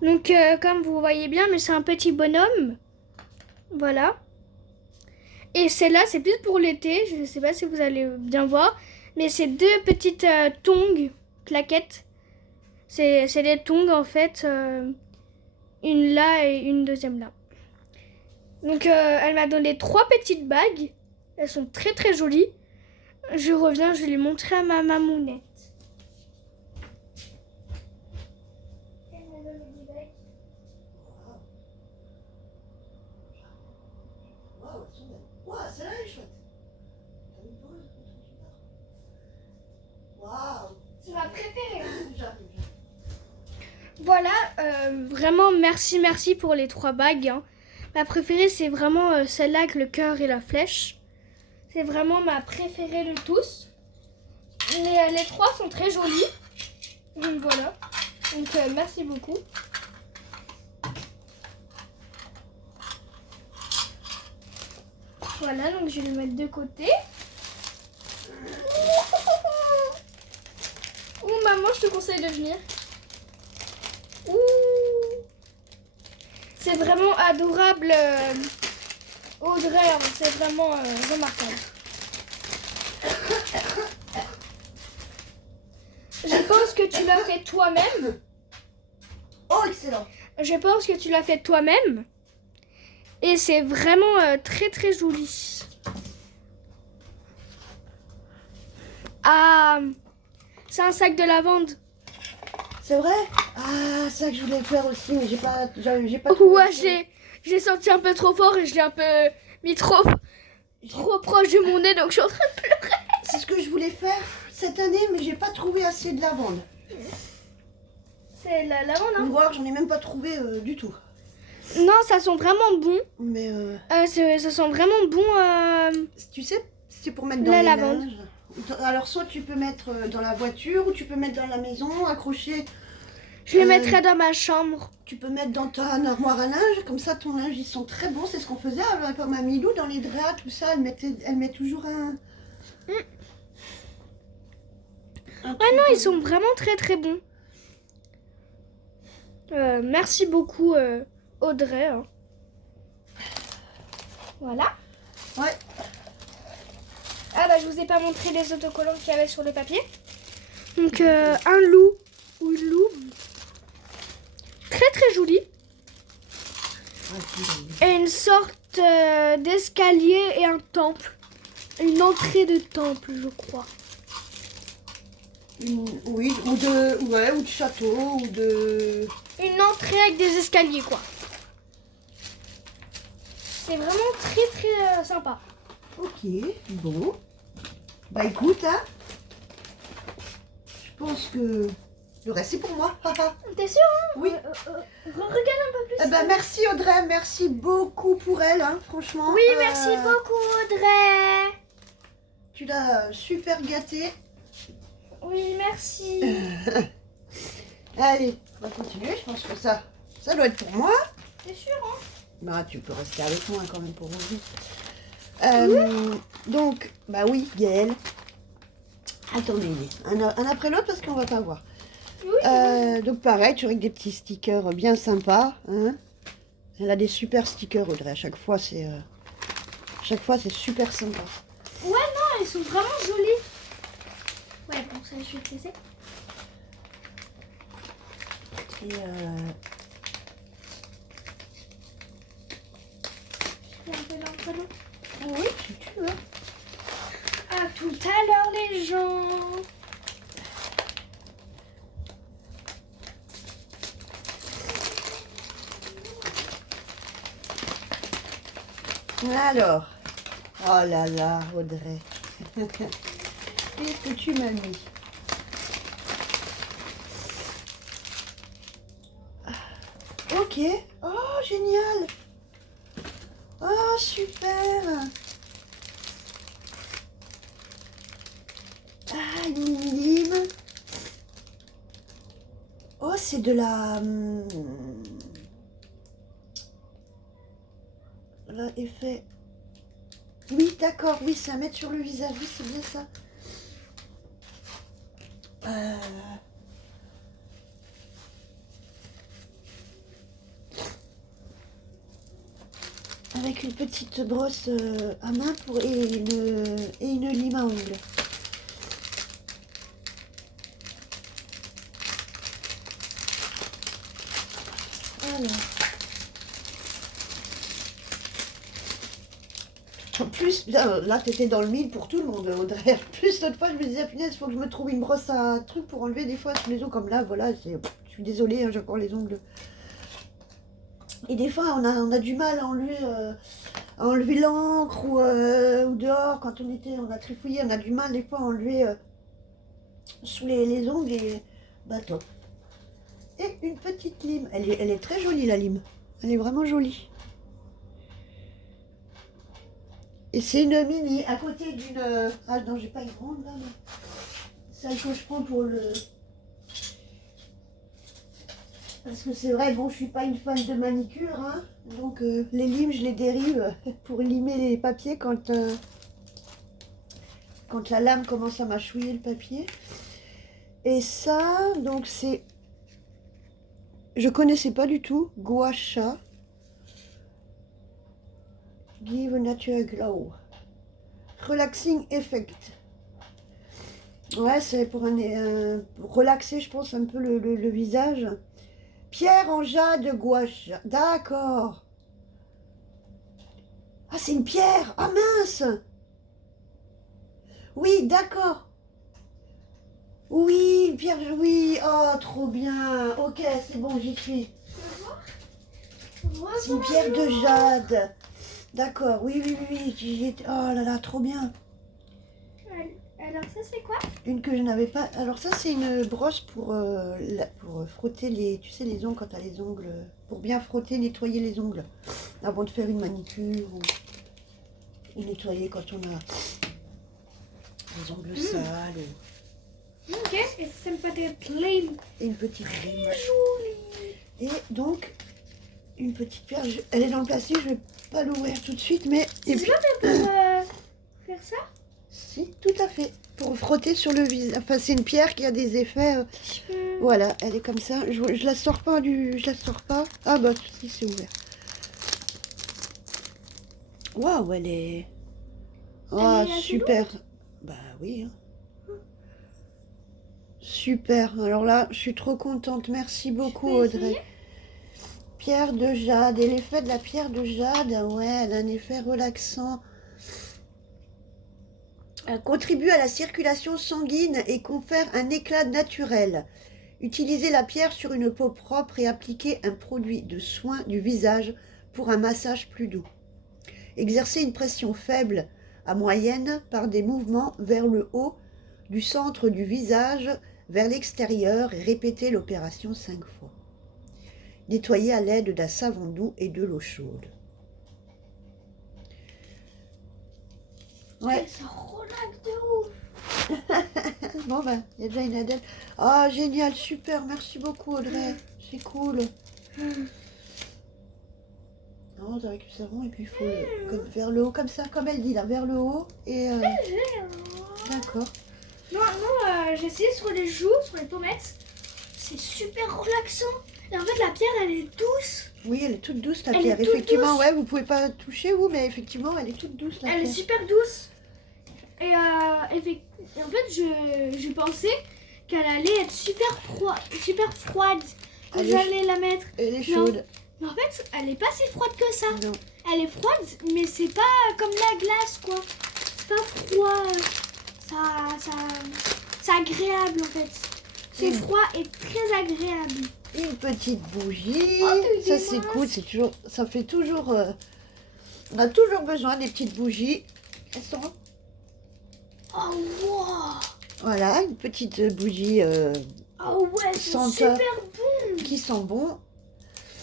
Donc comme vous voyez bien, mais c'est un petit bonhomme. Voilà. Et celle-là, c'est plus pour l'été. Je ne sais pas si vous allez bien voir. Mais c'est 2 petites tongs, claquettes. C'est des tongs en fait. Une là et une deuxième là. Donc elle m'a donné 3 petites bagues. Elles sont très très jolies. Je reviens, je vais les montrer à ma mamounette. Elle m'a donné des bagues. Waouh, elles sont belles. Waouh, celle-là elle est chouette. Waouh. C'est ma préférée. J'arrive. Voilà, vraiment merci pour les 3 bagues. Hein. Ma préférée, c'est vraiment celle-là avec le cœur et la flèche. C'est vraiment ma préférée de tous. Mais les 3 sont très jolies. Donc voilà. Donc merci beaucoup. Voilà, donc je vais le mettre de côté. Oh maman, je te conseille de venir. Ouh. C'est vraiment adorable, Audrey. Hein, c'est vraiment remarquable. Je pense que tu l'as fait toi-même. Oh, excellent. Je pense que tu l'as fait toi-même. Et c'est vraiment très très joli. Ah, c'est un sac de lavande. C'est vrai? Ah, ça que je voulais faire aussi, mais j'ai pas Ouais, trouvé. j'ai senti un peu trop fort et je l'ai un peu mis trop proche de mon nez, donc je suis en train de pleurer. C'est ce que je voulais faire cette année, mais j'ai pas trouvé assez de lavande. C'est la lavande, Vous hein? voir, j'en ai même pas trouvé du tout. Non, ça sent vraiment bon. Mais Ça sent vraiment bon. tu sais, c'est pour mettre dans La les lavande. linges. Alors soit tu peux mettre dans la voiture ou tu peux mettre dans la maison, accrocher. Je le mettrai dans ma chambre. Tu peux mettre dans ta armoire à linge, comme ça ton linge ils sont très bons. C'est ce qu'on faisait avec ma Milou dans les draps, tout ça. Elle met toujours un. Ah non, ils sont vraiment très très bons. Merci beaucoup Audrey. Hein. Voilà. Ouais. Ah bah je vous ai pas montré les autocollants qu'il y avait sur le papier. Donc un loup ou une louve. Très très joli. Et une sorte d'escalier et un temple. Une entrée de temple, je crois. Oui, ou de château, ou de. Une entrée avec des escaliers, quoi. C'est vraiment très très sympa. Ok, bon. Bah écoute, hein. Je pense que le reste c'est pour moi. T'es sûr, hein? Oui. Regarde un peu plus. Eh ben, merci Audrey, merci beaucoup pour elle, hein, franchement. Oui, merci beaucoup Audrey. Tu l'as super gâtée. Oui, merci. Allez, on va continuer, je pense que ça doit être pour moi. T'es sûr, hein? Bah tu peux rester avec moi quand même pour aujourd'hui. Donc, bah oui, Gaëlle. Attendez, un après l'autre parce qu'on va pas voir. Oui. Donc pareil, tu aurais des petits stickers bien sympas. Hein. Elle a des super stickers Audrey, à chaque fois c'est super sympa. Ouais, non, elles sont vraiment jolies. Ouais, bon, ça, je vais te laisser. Et Je fais un peu l'entraînement. oui, si tu veux. À tout à l'heure, les gens. Alors, oh là là, Audrey. Qu'est-ce que tu m'as mis? Ok. Oh, génial. Oh, super. Ah, une lime. Oh, c'est de la... Là, effet... Oui, d'accord, oui, c'est à mettre sur le visage, oui, c'est bien ça. Avec une petite brosse à main et une lime à ongles. Alors. En plus, là, t'étais dans le mille pour tout le monde, Audrey. En plus, l'autre fois, je me disais, punaise, il faut que je me trouve une brosse à truc pour enlever des fois sous les ongles. Comme là, voilà, je suis désolée, hein, j'ai encore les ongles. Et des fois, on a du mal à enlever l'encre ou dehors. Quand on a trifouillé, on a du mal des fois à enlever sous les ongles. Et bah, top. Et une petite lime. Elle est très jolie, la lime. Elle est vraiment jolie. Et c'est une mini à côté d'une... Ah non, j'ai pas une grande là, mais celle que je prends pour le... Parce que c'est vrai, bon, je suis pas une fan de manicure, hein. Donc les limes, je les dérive pour limer les papiers quand la lame commence à mâchouiller le papier. Et ça, donc c'est... Je connaissais pas du tout, gua sha. Give a natural glow. Relaxing effect. Ouais, c'est pour relaxer, je pense, un peu le visage. Pierre en jade gouache. D'accord. Ah, c'est une pierre. Ah, mince. Oui, d'accord. Oui, une pierre, oui. Oh, trop bien. Ok, c'est bon, j'y suis. C'est une pierre de jade. D'accord, oui, oui, oui, oui. Oh là là, trop bien. Alors ça c'est quoi? Une que je n'avais pas. Alors ça, c'est une brosse pour frotter tu sais, les ongles quand tu as les ongles. Pour bien frotter, nettoyer les ongles. Avant de faire une manicure ou nettoyer quand on a les ongles sales. Ok, et ça me fait être lame. Et une petite rime. Jolie. Et donc, une petite pierre. Elle est dans le plastique, je vais pas l'ouvrir tout de suite, mais. C'est pas pour faire ça? Si, tout à fait. Pour frotter sur le visage. Enfin, c'est une pierre qui a des effets. Voilà, elle est comme ça. Je la sors pas Je la sors pas. Ah bah si, c'est ouvert. Waouh, elle est. Oh, super. Bah oui. Hein. Super. Alors là, je suis trop contente. Merci beaucoup, Audrey. Pierre de jade. Et l'effet de la pierre de jade, ouais, elle a un effet relaxant. Elle contribue à la circulation sanguine et confère un éclat naturel. Utilisez la pierre sur une peau propre et appliquez un produit de soin du visage pour un massage plus doux. Exercez une pression faible à moyenne par des mouvements vers le haut du centre du visage vers l'extérieur et répétez l'opération 5 fois. Nettoyez à l'aide d'un savon doux et de l'eau chaude. Ouais. Ça relaxe de ouf. Bon ben, il y a déjà une Adèle. Ah, génial, super, merci beaucoup Audrey. C'est cool. Non, avec le savon et puis il faut vers le haut, comme ça, comme elle dit là, vers le haut. Et d'accord. Non, j'ai essayé sur les joues, sur les pommettes. C'est super relaxant. Et en fait, la pierre, elle est douce. Oui, elle est toute douce la Elle pierre. est toute Effectivement, douce. ouais, vous pouvez pas toucher vous, mais effectivement, elle est toute douce la Elle pierre. est super douce. Et en fait, je pensais qu'elle allait être super froide quand j'allais la mettre. Elle est chaude. Mais en fait, elle est pas si froide que ça. Non. Elle est froide, mais c'est pas comme la glace, quoi. C'est pas froid. C'est agréable, en fait. C'est froid et très agréable. Une petite bougie. Oh, ça, c'est cool. C'est toujours, ça fait toujours... on a toujours besoin des petites bougies. Elles sont... Oh, wow. Voilà, une petite bougie Oh ouais, c'est super bon. qui sent bon.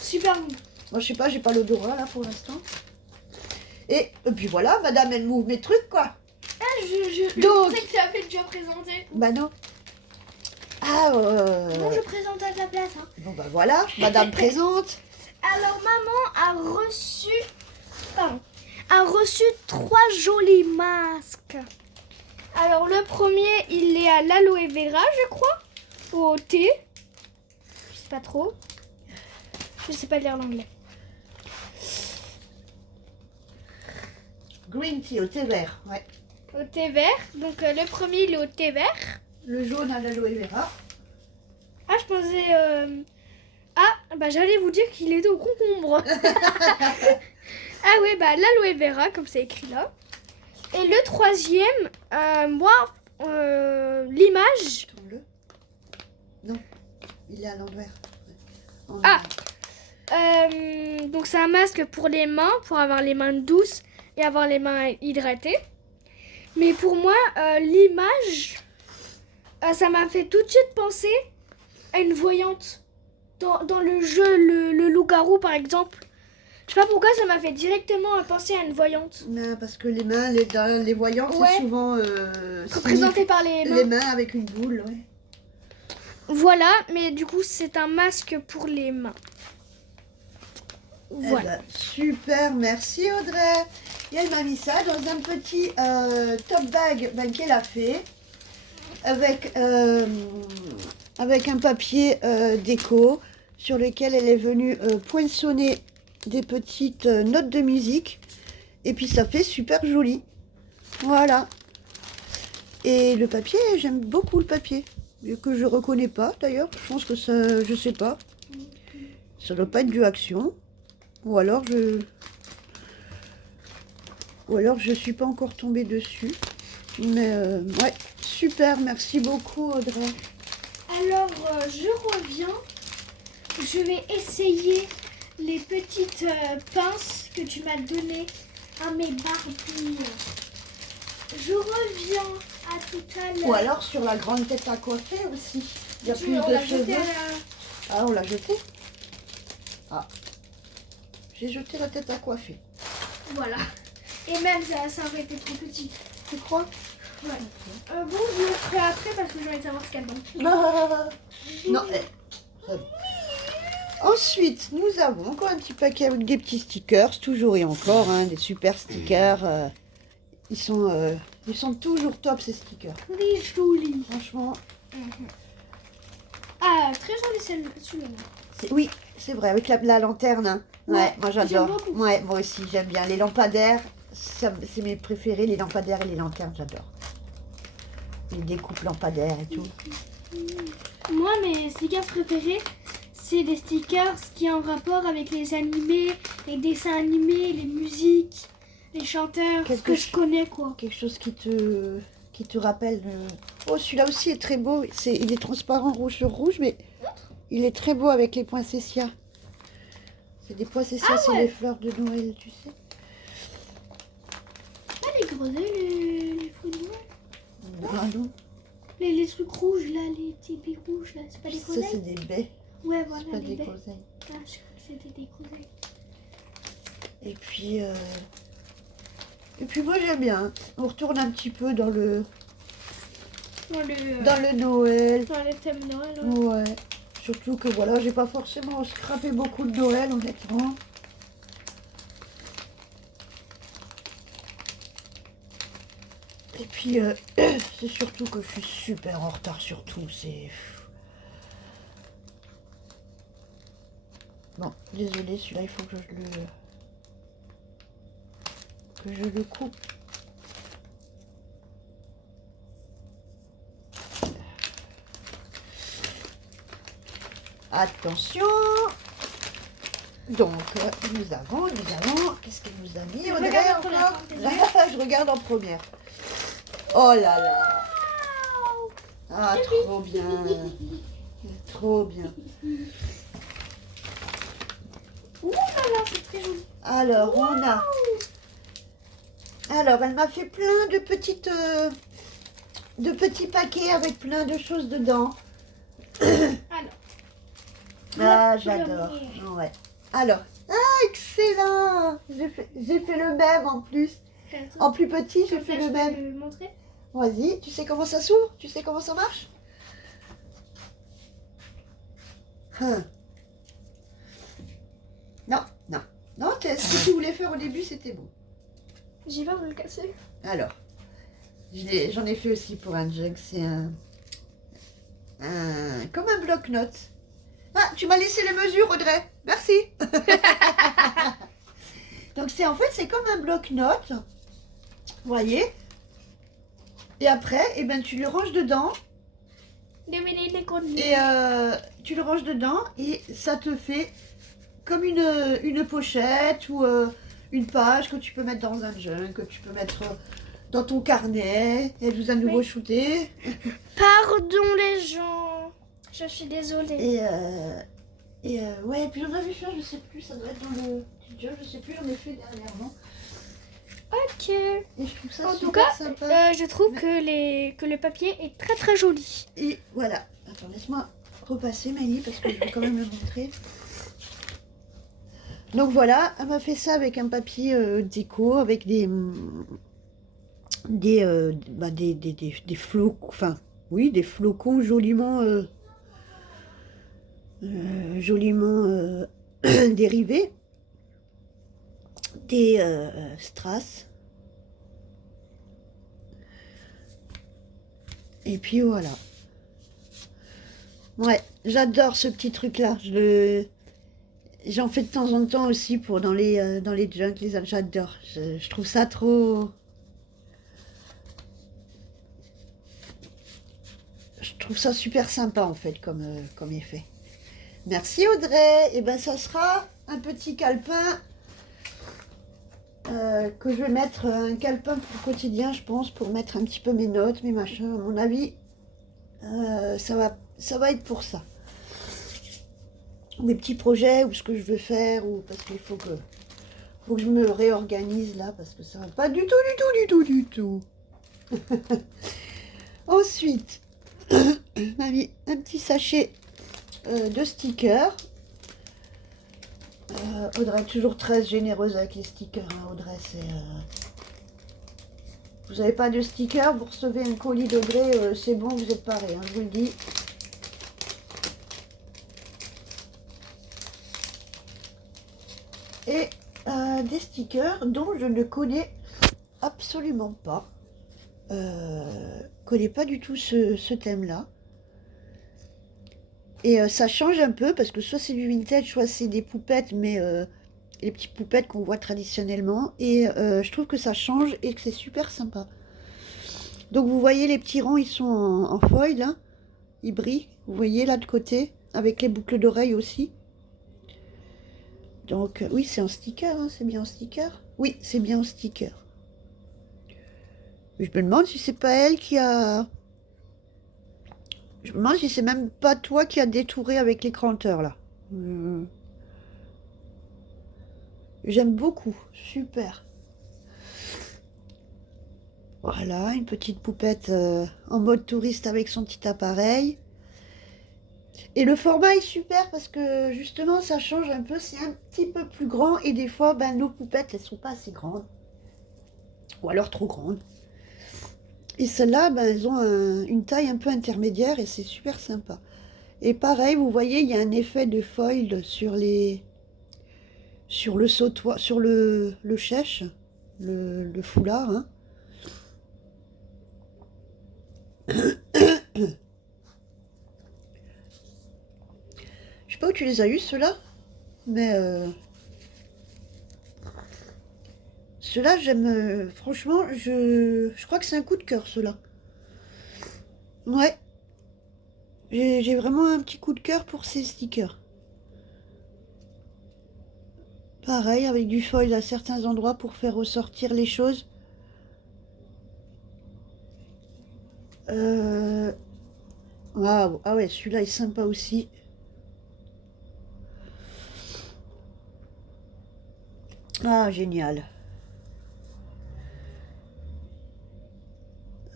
Super bon. Moi, je sais pas, j'ai pas l'odorat là pour l'instant. Et puis voilà, madame, elle m'ouvre mes trucs, quoi. Ah, je Donc, pensais que tu avais déjà présenté. bah non. Ah, Non, je présente à ta place. Hein. Bon, bah voilà, madame présente. Alors, maman a reçu 3 jolis masques. Alors, le premier, il est à l'aloe vera, je crois. Au thé. Je sais pas trop. Je sais pas lire l'anglais. Green tea au thé vert, ouais. Au thé vert. Donc, le premier, il est au thé vert. Le jaune à l'aloe vera. Ah, je pensais... Ah, bah j'allais vous dire qu'il est au concombre. Ah ouais, bah l'aloe vera, comme c'est écrit là. Et le troisième, l'image... Tourne-le. Non, il est à l'envers. Ah, donc c'est un masque pour les mains, pour avoir les mains douces et avoir les mains hydratées. Mais pour moi, l'image, ça m'a fait tout de suite penser à une voyante. Dans le jeu, le loup-garou par exemple. Je sais pas pourquoi ça m'a fait directement penser à une voyante. Non, parce que les mains, les voyants, Ouais. c'est souvent représenté par les mains. Les mains avec une boule, ouais. Voilà, mais du coup c'est un masque pour les mains. Voilà. Eh ben, super, merci Audrey. Et elle m'a mis ça dans un petit top bag qu'elle a fait avec un papier déco sur lequel elle est venue poinçonner des petites notes de musique. Et puis ça fait super joli. Voilà. Et le papier, j'aime beaucoup le papier. Que je reconnais pas d'ailleurs. Je pense que ça, je sais pas. Ça doit pas être du Action. Ou alors je suis pas encore tombée dessus. Mais ouais, super, merci beaucoup Audrey. Alors, je reviens. Je vais essayer les petites pinces que tu m'as données à mes Barbies. Je reviens à tout à l'heure. Ou alors sur la grande tête à coiffer aussi. Il y a plus On de l'a jeté cheveux. à la... Ah, on l'a jeté. Ah, j'ai jeté la tête à coiffer. Voilà. Et même ça aurait été trop petit. Tu crois? Ouais. Bon, je le ferai après parce que j'ai envie de savoir ce qu'il y a dedans. Non. Ça- Ensuite, nous avons encore un petit paquet avec des petits stickers, toujours et encore, hein, des super stickers. Ils sont toujours top ces stickers. Les jolis. Franchement, Ah, très joli celui-là. oui, c'est vrai, avec la lanterne. Hein. Ouais, Ouais, moi j'aime j'adore. beaucoup. Ouais, moi aussi, j'aime bien. Les lampadaires, c'est mes préférés, les lampadaires et les lanternes, j'adore. Les découpes lampadaires et tout. Moi, mes stickers préférés, c'est des stickers qui ont un rapport avec les animés, les dessins animés, les musiques, les chanteurs, ce que je connais, quoi. Quelque chose qui te rappelle. Oh, celui-là aussi est très beau. Il est transparent rouge sur rouge, mais il est très beau avec les poinsettias. C'est des poinsettias, c'est les fleurs de Noël, tu sais. Ah, les grenades, les fruits de Noël. Ah non, Les trucs rouges, là, les petits billes rouges, là, c'est pas des ça groseilles? c'est des baies, Ouais, c'est voilà, pas des des baies. groseilles. Ah, je crois que c'était des groseilles. Et puis moi j'aime bien. On retourne un petit peu dans le Dans le Noël. dans les thèmes Noël, ouais. Ouais. Surtout que voilà, j'ai pas forcément scrappé beaucoup de Noël honnêtement. Et puis c'est surtout que je suis super en retard sur tout. C'est bon, désolé, celui-là il faut que je le coupe. Attention. Donc, nous avons, qu'est-ce qu'elle nous a mis Audrey, Regarde en encore première, Je regarde en première. Oh là là. Ah, trop bien. Trop bien. Ouh là là, c'est très joli. Alors, on a... Alors, elle m'a fait plein de petits paquets avec plein de choses dedans. Alors. Ah, La j'adore. première. Ouais. Alors, ah, excellent. J'ai fait le même en plus. En plus petit, j'ai fait le même. Je peux le montrer. Vas-y, tu sais comment ça s'ouvre? Tu sais comment ça marche? Hein. Non, non. Non, ce que tu voulais faire au début, c'était bon. J'ai peur de le casser. Alors, j'en ai fait aussi pour un jug. C'est comme un bloc-notes. Ah, tu m'as laissé les mesures, Audrey. Merci. Donc, c'est comme un bloc-notes. Vous voyez? Et après, eh ben, tu le ranges dedans. Et tu le ranges dedans et ça te fait comme une pochette ou une page que tu peux mettre dans un jug, que tu peux mettre dans ton carnet. Elle vous a nouveau Oui. shooté. Pardon les gens. Je suis désolée. Ouais, puis j'en avais fait, je sais plus, ça doit être dans le petit jug, je sais plus, j'en ai fait dernièrement. Ok. Et je trouve ça En tout super cas, sympa. je trouve que le papier est très très joli. Et voilà. Attends, laisse-moi repasser, Mélie, parce que je vais quand même le montrer. Donc voilà, elle m'a fait ça avec un papier déco, avec des flocons, enfin, oui, des flocons joliment dérivés, des strass. Et puis voilà. Ouais, j'adore ce petit truc-là. J'en fais de temps en temps aussi pour dans les junk, j'adore. Je trouve ça trop... Je trouve ça super sympa en fait comme effet. Merci Audrey. Et ben ça sera un petit calepin que je vais mettre, un calepin pour le quotidien je pense, pour mettre un petit peu mes notes, mes machins. À mon avis, ça va être pour ça. Des petits projets ou ce que je veux faire ou parce qu'il faut que je me réorganise là parce que ça va pas du tout, du tout, du tout, du tout. Ensuite, m'a mis un petit sachet de stickers. Audrey est toujours très généreuse avec les stickers. Hein, Audrey, vous n'avez pas de stickers, vous recevez un colis d'Audrey, c'est bon, vous êtes parés, hein, je vous le dis. Et des stickers dont je ne connais absolument pas. Connais pas du tout ce thème-là. Et ça change un peu parce que soit c'est du vintage, soit c'est des poupettes, mais les petites poupettes qu'on voit traditionnellement. Et je trouve que ça change et que c'est super sympa. Donc vous voyez les petits rangs, ils sont en foil, là. Ils brillent. Vous voyez là de côté, avec les boucles d'oreilles aussi. Donc oui, c'est en sticker, hein, c'est bien en sticker. Oui, c'est bien en sticker. Je me demande si c'est pas elle qui a... Je me demande si c'est même pas toi qui a détouré avec les cranteurs, là. J'aime beaucoup, super. Voilà, une petite poupette en mode touriste avec son petit appareil. Et le format est super parce que justement ça change un peu, c'est un petit peu plus grand et des fois ben, nos poupettes elles sont pas assez grandes. Ou alors trop grandes. Et celles-là, ben, elles ont une taille un peu intermédiaire et c'est super sympa. Et pareil, vous voyez, il y a un effet de foil sur le sautoir, sur le chèche, le foulard. Hein. Je sais pas où tu les as eus, ceux-là, mais ceux-là, j'aime. Franchement, je crois que c'est un coup de cœur, ceux-là. Ouais, j'ai vraiment un petit coup de cœur pour ces stickers. Pareil, avec du foil à certains endroits pour faire ressortir les choses. Waouh, ah ouais, celui-là est sympa aussi. Ah, génial.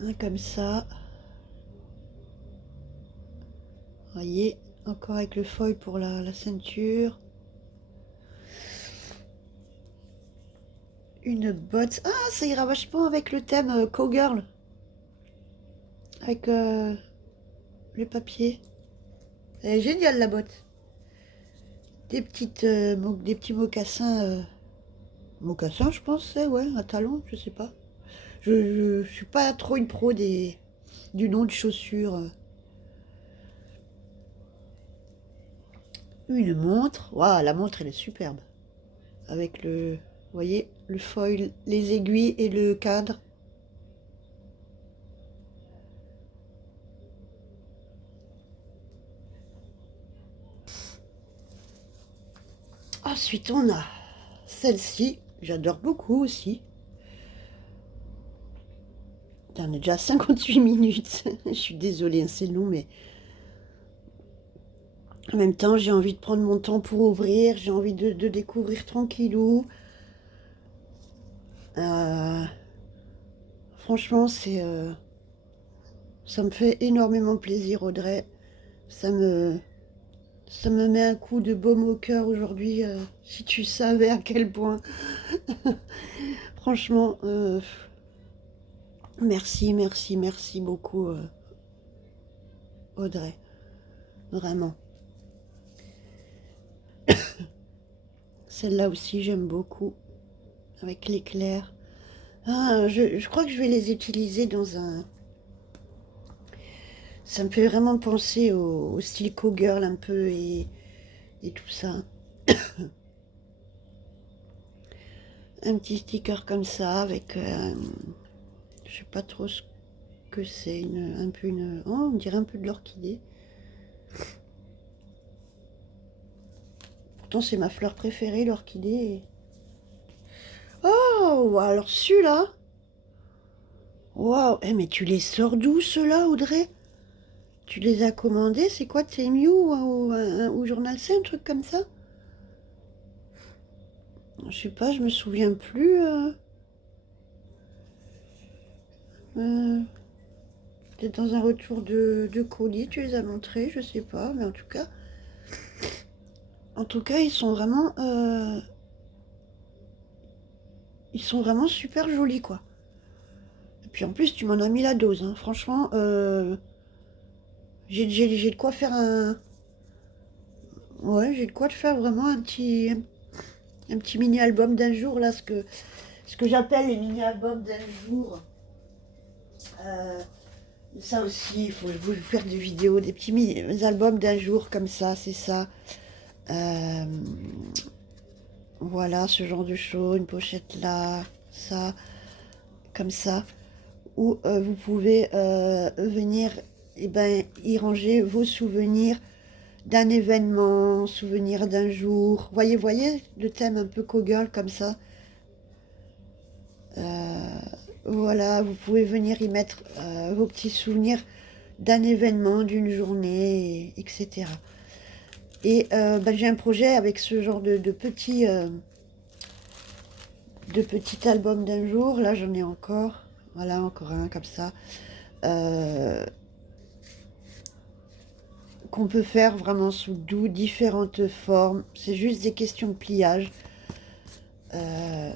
Un comme ça. Voyez, encore avec le foil pour la ceinture. Une botte. Ah, ça ira vachement avec le thème Cowgirl. Avec le papier. Elle est géniale la botte. Des des petits mocassins. Mocassins, je pense, c'est, ouais, un talon, je sais pas. Je suis pas trop une pro du nom de chaussures. Une montre. Waouh, la montre, elle est superbe. Avec vous voyez, le foil, les aiguilles et le cadre. Ensuite, on a celle-ci. J'adore beaucoup aussi. On est déjà à 58 minutes. Je suis désolée, hein, c'est long, mais en même temps, j'ai envie de prendre mon temps pour ouvrir. J'ai envie de découvrir tranquillou. Euh, franchement, ça me fait énormément plaisir, Audrey. Ça me, ça me met un coup de baume au cœur aujourd'hui. Si tu savais à quel point. Franchement, merci, merci, merci beaucoup, Audrey. Vraiment. Celle-là aussi, j'aime beaucoup. Avec l'éclair. Ah, je crois que je vais les utiliser dans un... Ça me fait vraiment penser au style cowgirl un peu et tout ça. Un petit sticker comme ça avec, je sais pas trop ce que c'est, un peu une, oh, on dirait un peu de l'orchidée. Pourtant c'est ma fleur préférée, l'orchidée. Oh, alors celui-là. Waouh, mais tu les sors d'où ceux-là, Audrey? Tu les as commandés? C'est quoi, Temu ou Journal C, un truc comme ça? Je sais pas, je me souviens plus. Peut-être dans un retour de colis, tu les as montrés, je sais pas, mais en tout cas, ils sont vraiment super jolis, quoi. Et puis en plus, tu m'en as mis la dose, hein. Franchement, j'ai de quoi faire un, ouais, j'ai de quoi te faire vraiment un petit mini album d'un jour là, ce que j'appelle les mini albums d'un jour. Euh, Ça aussi, il faut vous faire des vidéos, des petits albums d'un jour comme ça, c'est ça. Euh, voilà, ce genre de choses, une pochette là, ça, comme ça. Où vous pouvez venir et ben, y ranger vos souvenirs d'un événement, souvenirs d'un jour. Voyez, le thème un peu cowgirl comme ça. Voilà, vous pouvez venir y mettre vos petits souvenirs d'un événement, d'une journée, etc. Et ben, j'ai un projet avec ce genre de petit album d'un jour. Là, j'en ai encore. Voilà, encore un comme ça. Euh, qu'on peut faire vraiment sous différentes formes. C'est juste des questions de pliage. Euh,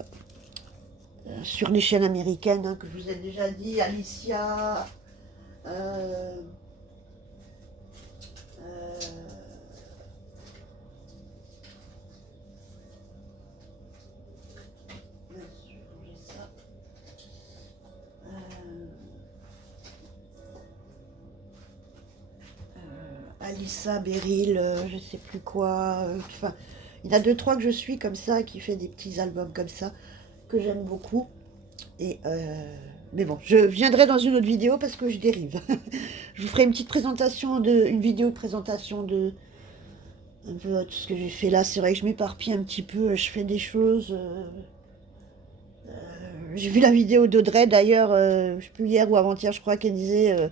sur les chaînes américaines, hein, que je vous ai déjà dit, Alicia, euh, euh, ça, Alissa, Beryl, je sais plus quoi, enfin, il y en a deux, trois que je suis comme ça, qui fait des petits albums comme ça, que j'aime beaucoup. Et mais bon, je viendrai dans une autre vidéo parce que je dérive. Je vous ferai une petite présentation une vidéo de présentation de un peu tout ce que j'ai fait là. C'est vrai que je m'éparpille un petit peu, je fais des choses. J'ai vu la vidéo d'Audrey d'ailleurs, je sais plus hier ou avant-hier, je crois qu'elle disait,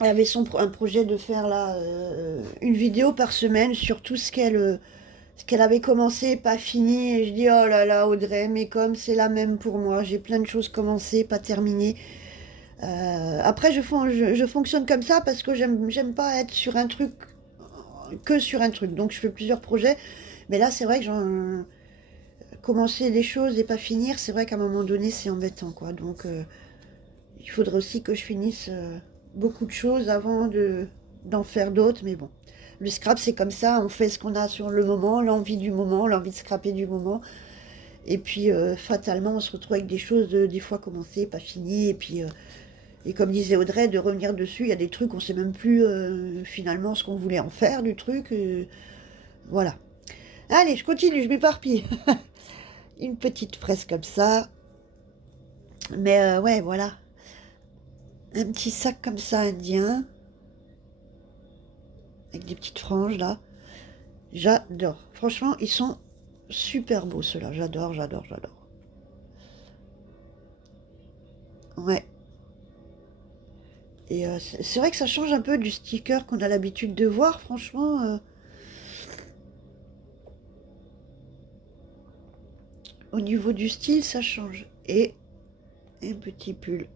elle avait un projet de faire là une vidéo par semaine sur tout ce qu'elle avait commencé, pas fini. Et je dis oh là là Audrey, mais comme c'est la même pour moi, j'ai plein de choses commencées, pas terminées. Après je fonctionne comme ça parce que j'aime pas être sur un truc que sur un truc. Donc je fais plusieurs projets, mais là c'est vrai que commencer des choses et pas finir, c'est vrai qu'à un moment donné c'est embêtant quoi. Donc il faudrait aussi que je finisse beaucoup de choses avant d'en faire d'autres, mais bon. Le scrap c'est comme ça, on fait ce qu'on a sur le moment, l'envie du moment, l'envie de scraper du moment. Et puis fatalement on se retrouve avec des choses des fois commencées, pas finies, et puis et comme disait Audrey, de revenir dessus, il y a des trucs on sait même plus finalement ce qu'on voulait en faire du truc. Voilà. Allez, je continue, je m'éparpille. Une petite fraise comme ça. Mais ouais, voilà. Un petit sac comme ça indien. Avec des petites franges là. J'adore. Franchement, ils sont super beaux ceux-là. J'adore, j'adore, j'adore. Ouais. Et c'est vrai que ça change un peu du sticker qu'on a l'habitude de voir, franchement. Au niveau du style, ça change. Et un petit pull.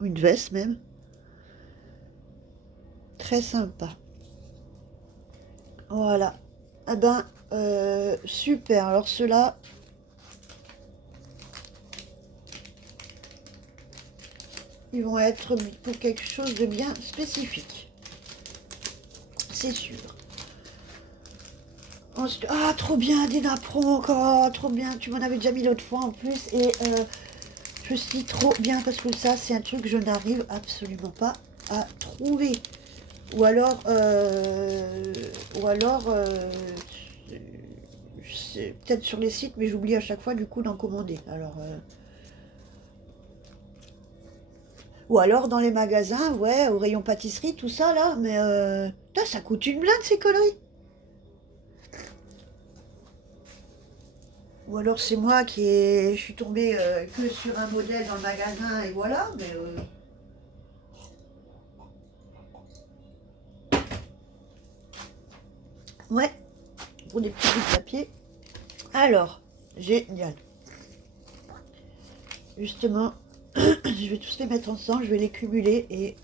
Ou une veste même. Très sympa. Voilà. Ah ben, super. Alors ceux-là, ils vont être pour quelque chose de bien spécifique. C'est sûr. Ensuite, ah, trop bien, des napperons encore. Trop bien. Tu m'en avais déjà mis l'autre fois en plus. Et je suis trop bien parce que ça, c'est un truc que je n'arrive absolument pas à trouver. Ou alors, ou alors c'est peut-être sur les sites, mais j'oublie à chaque fois du coup d'en commander. Alors, ou alors dans les magasins, ouais, au rayon pâtisserie, tout ça là, mais putain, ça coûte une blinde ces conneries. Ou alors c'est moi je suis tombée que sur un modèle dans le magasin et voilà, mais ouais, pour des petits bouts de papier. Alors, génial. Justement, je vais tous les mettre ensemble, je vais les cumuler et...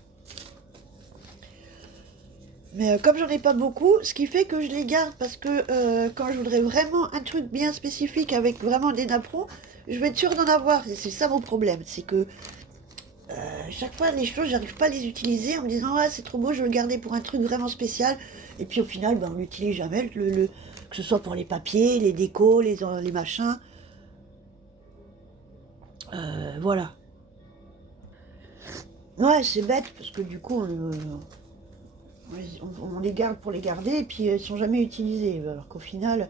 Mais comme j'en ai pas beaucoup, ce qui fait que je les garde parce que quand je voudrais vraiment un truc bien spécifique avec vraiment des napperons, je vais être sûre d'en avoir. Et c'est ça mon problème, c'est que chaque fois les choses, j'arrive pas à les utiliser en me disant ah c'est trop beau, je veux le garder pour un truc vraiment spécial. Et puis au final, ben, on l'utilise jamais, que ce soit pour les papiers, les décos, les machins. Voilà. Ouais, c'est bête parce que du coup, on les garde pour les garder et puis ils sont jamais utilisés. Alors qu'au final,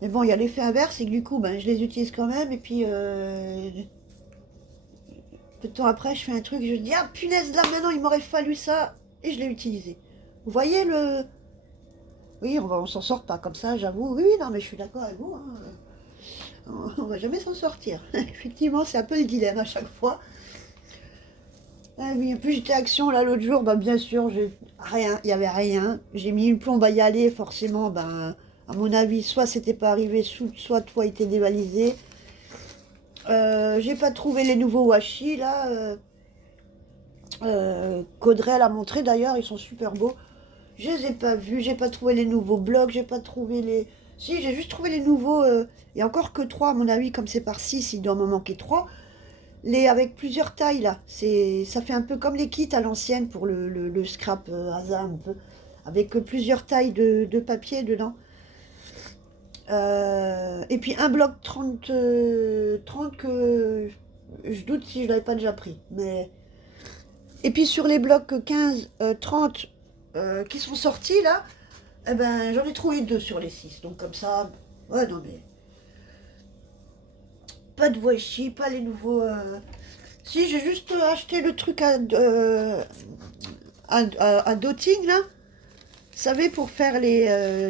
mais bon, il y a l'effet inverse, c'est que du coup, ben, je les utilise quand même et puis peu de temps après, je fais un truc, je dis ah punaise là maintenant, il m'aurait fallu ça et je l'ai utilisé. Vous voyez le, oui, on s'en sort pas comme ça, j'avoue. Oui, oui, non, mais je suis d'accord avec vous. Hein. On va jamais s'en sortir. Effectivement, c'est un peu le dilemme à chaque fois. Ah oui, en plus j'étais action là l'autre jour, bah bien sûr, rien, il y avait rien. J'ai mis une plombe à y aller, forcément, ben à mon avis, soit c'était pas arrivé, soit tout a été dévalisé. J'ai pas trouvé les nouveaux washi là. Caudrel a montré d'ailleurs, ils sont super beaux. Je les ai pas vus, j'ai pas trouvé les nouveaux blocs, j'ai pas trouvé les. Si, j'ai juste trouvé les nouveaux, et encore que trois, à mon avis, comme c'est par 6, il doit m'en manquer trois. Les avec plusieurs tailles là, ça fait un peu comme les kits à l'ancienne pour le scrap hasard un peu, avec plusieurs tailles de papier dedans. Et puis un bloc 30, 30 que je doute si je l'avais pas déjà pris. Mais... Et puis sur les blocs 15, 30 qui sont sortis là, eh ben, j'en ai trouvé deux sur les 6. Donc comme ça, ouais non mais pas de washi, pas les nouveaux. Si j'ai juste acheté le truc à dotting là. Vous savez, pour faire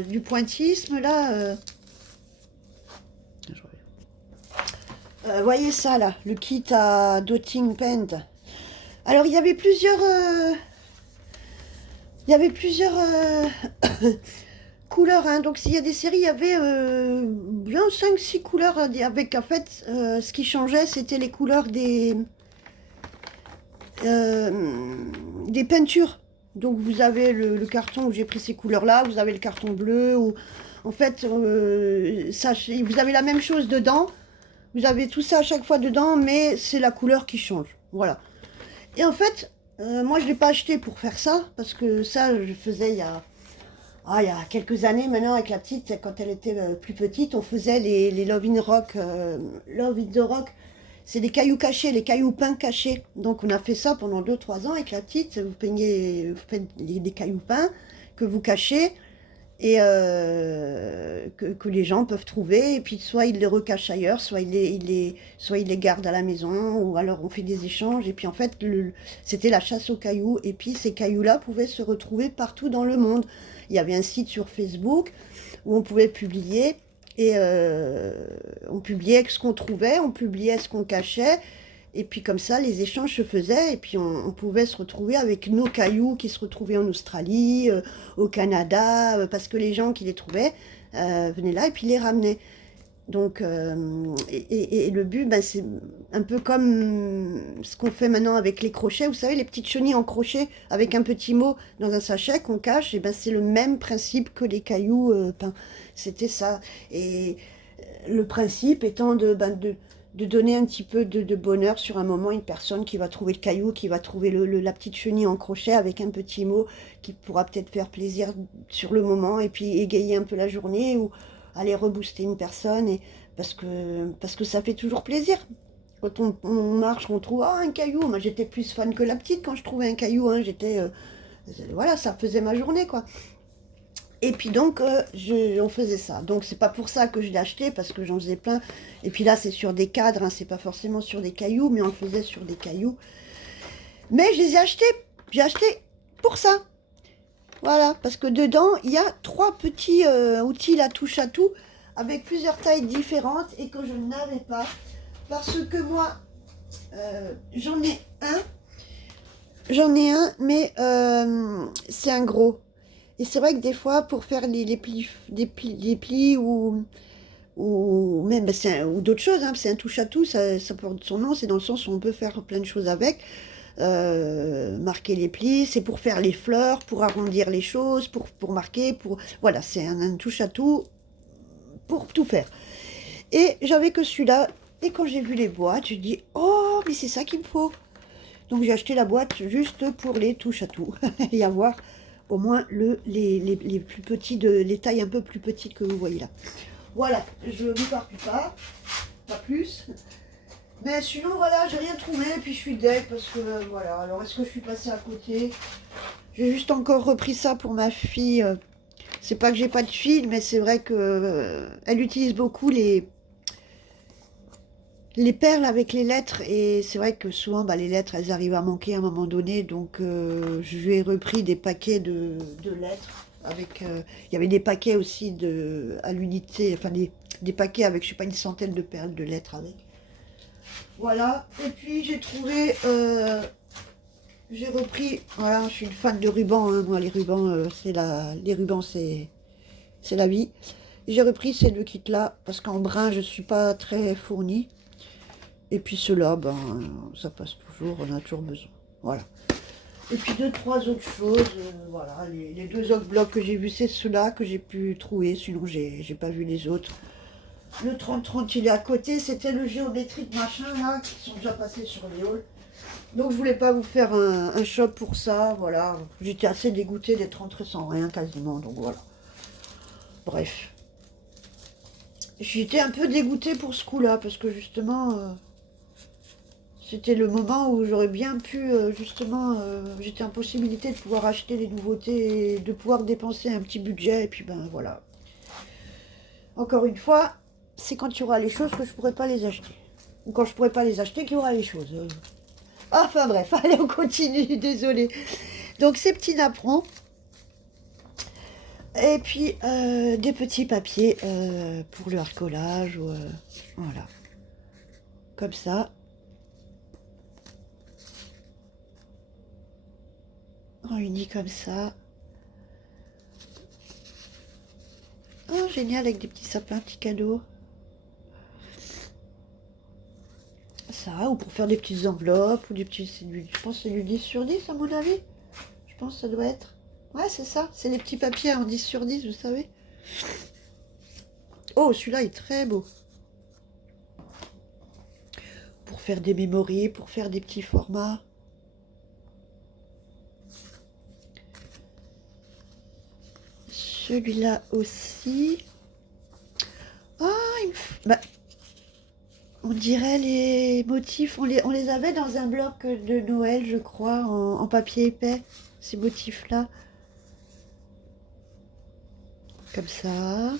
du pointillisme là. Voyez ça là, le kit à dotting paint. Alors il y avait plusieurs. Il y avait plusieurs couleurs, hein. Donc s'il y a des séries, il y avait bien 5-6 couleurs avec en fait ce qui changeait c'était les couleurs des peintures. Donc vous avez le carton où j'ai pris ces couleurs-là, vous avez le carton bleu, où en fait vous avez la même chose dedans, vous avez tout ça à chaque fois dedans, mais c'est la couleur qui change. Voilà. Et en fait, moi je ne l'ai pas acheté pour faire ça, parce que ça je faisais il y a quelques années maintenant avec la petite, quand elle était plus petite, on faisait les Love in Rock, Love in the Rock. C'est des cailloux cachés, les cailloux peints cachés. Donc on a fait ça pendant 2-3 ans avec la petite. Vous faites des cailloux peints que vous cachez et que les gens peuvent trouver. Et puis soit ils les recachent ailleurs, soit soit ils les gardent à la maison, ou alors on fait des échanges. Et puis en fait, c'était la chasse aux cailloux. Et puis ces cailloux-là pouvaient se retrouver partout dans le monde. Il y avait un site sur Facebook où on pouvait publier. Et on publiait ce qu'on trouvait, on publiait ce qu'on cachait. Et puis comme ça, les échanges se faisaient. Et puis on pouvait se retrouver avec nos cailloux qui se retrouvaient en Australie, au Canada, parce que les gens qui les trouvaient venaient là et puis les ramenaient. Donc, et le but, ben, c'est un peu comme ce qu'on fait maintenant avec les crochets. Vous savez, les petites chenilles en crochet avec un petit mot dans un sachet qu'on cache. Et ben, c'est le même principe que les cailloux peints. C'était ça. Et le principe étant de donner un petit peu de bonheur sur un moment à une personne qui va trouver le caillou, qui va trouver la petite chenille en crochet avec un petit mot qui pourra peut-être faire plaisir sur le moment et puis égayer un peu la journée ou aller rebooster une personne. Et, parce que ça fait toujours plaisir. Quand on marche, on trouve un caillou. Moi, j'étais plus fan que la petite quand je trouvais un caillou. Hein, j'étais Voilà, ça faisait ma journée, quoi. Et puis donc, on faisait ça. Donc c'est pas pour ça que je l'ai acheté, parce que j'en faisais plein. Et puis là, c'est sur des cadres, hein, c'est pas forcément sur des cailloux, mais on le faisait sur des cailloux. Mais je les ai achetés, j'ai acheté pour ça. Voilà, parce que dedans, il y a 3 petits outils à touche à tout, avec plusieurs tailles différentes, et que je n'avais pas. Parce que moi, j'en ai un. J'en ai un, mais c'est un gros. Et c'est vrai que des fois, pour faire les plis, les plis ou même bah, ou d'autres choses, hein, c'est un touche-à-tout, ça porte son nom, c'est dans le sens où on peut faire plein de choses avec. Marquer les plis, c'est pour faire les fleurs, pour arrondir les choses, pour marquer, pour... Voilà, c'est un touche-à-tout pour tout faire. Et j'avais que celui-là, et quand j'ai vu les boîtes, je dis, oh, mais c'est ça qu'il me faut. Donc j'ai acheté la boîte juste pour les touches à tout et avoir au moins les plus petits, les tailles un peu plus petites que vous voyez là. Voilà, je ne vous parle pas plus. Mais sinon voilà, j'ai rien trouvé et puis je suis deg parce que voilà. Alors est-ce que je suis passée à côté? J'ai juste encore repris ça pour ma fille. C'est pas que j'ai pas de fille, mais c'est vrai que elle utilise beaucoup les perles avec les lettres, et c'est vrai que souvent bah, les lettres elles arrivent à manquer à un moment donné, donc je lui ai repris des paquets de lettres avec il y avait des paquets aussi à l'unité, enfin des paquets avec je sais pas une centaine de perles de lettres avec. Voilà, et puis j'ai trouvé j'ai repris, voilà, je suis une fan de rubans, hein. Moi les rubans les rubans c'est la vie. J'ai repris ces 2 kits là parce qu'en brun je suis pas très fournie. Et puis ceux-là, ben, ça passe toujours, on a toujours besoin. Voilà. Et puis 2, 3 autres choses. Voilà, les 2 autres blocs que j'ai vus, c'est ceux-là que j'ai pu trouver. Sinon, j'ai pas vu les autres. Le 30-30, il est à côté. C'était le géométrique machin, là, qui sont déjà passés sur les halls. Donc, je voulais pas vous faire un shop pour ça. Voilà. J'étais assez dégoûtée d'être rentrée sans rien quasiment. Donc, voilà. Bref. J'étais un peu dégoûtée pour ce coup-là, parce que justement... c'était le moment où j'aurais bien pu, justement, j'étais en possibilité de pouvoir acheter les nouveautés et de pouvoir dépenser un petit budget. Et puis ben voilà. Encore une fois, c'est quand il y aura les choses que je ne pourrai pas les acheter. Ou quand je ne pourrai pas les acheter qu'il y aura les choses. Enfin bref, allez on continue, désolé. Donc ces petits napperons. Et puis des petits papiers pour le harcolage. Voilà. Comme ça. Réunis comme ça. Oh, génial, avec des petits sapins, petits cadeaux. Ça, ou pour faire des petites enveloppes, ou des petits... Je pense que c'est du 10 sur 10 à mon avis. Je pense que ça doit être... Ouais, c'est ça. C'est les petits papiers en 10 sur 10, vous savez. Oh, celui-là est très beau. Pour faire des mémories, pour faire des petits formats. Celui-là aussi. Ah, bah, on dirait les motifs, on les avait dans un bloc de Noël, je crois, en papier épais, ces motifs-là. Comme ça.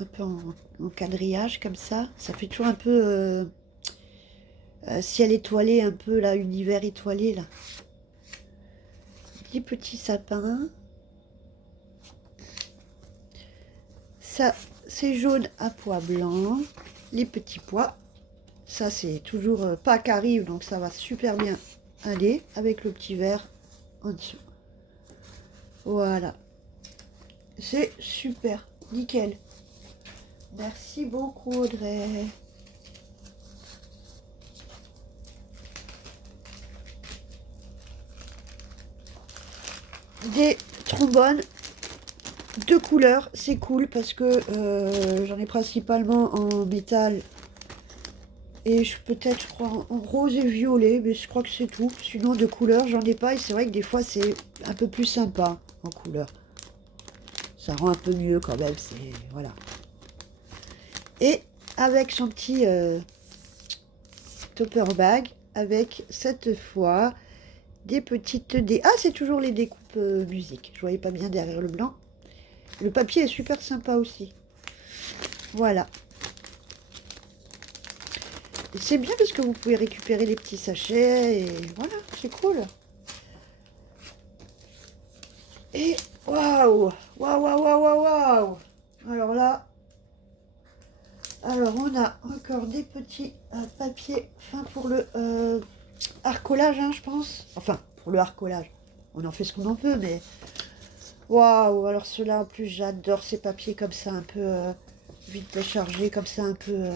Un peu en quadrillage, comme ça. Ça fait toujours un peu ciel étoilé, un peu là, univers étoilé, là. Des petits sapins. Ça, c'est jaune à pois blanc. Les petits pois. Ça, c'est toujours Pâques arrive, donc ça va super bien aller avec le petit vert en dessous. Voilà. C'est super. Nickel. Merci beaucoup, Audrey. Des trombones de couleurs, c'est cool parce que j'en ai principalement en métal et peut-être je crois en rose et violet, mais je crois que c'est tout. Sinon de couleurs j'en ai pas, et c'est vrai que des fois c'est un peu plus sympa en couleur. Ça rend un peu mieux quand même, c'est voilà. Et avec son petit topper bag, avec cette fois des petites dés. Ah, c'est toujours les découpes musique. Je voyais pas bien derrière le blanc. Le papier est super sympa aussi. Voilà. Et c'est bien parce que vous pouvez récupérer les petits sachets. Et voilà, c'est cool. Et waouh, waouh, waouh, waouh, waouh, waouh. Alors là, on a encore des petits papiers fins pour le harcolage, hein, je pense. Enfin, pour le harcolage. On en fait ce qu'on en veut, mais waouh. Alors ceux-là, en plus, j'adore ces papiers comme ça, un peu vite déchargés, comme ça, un peu,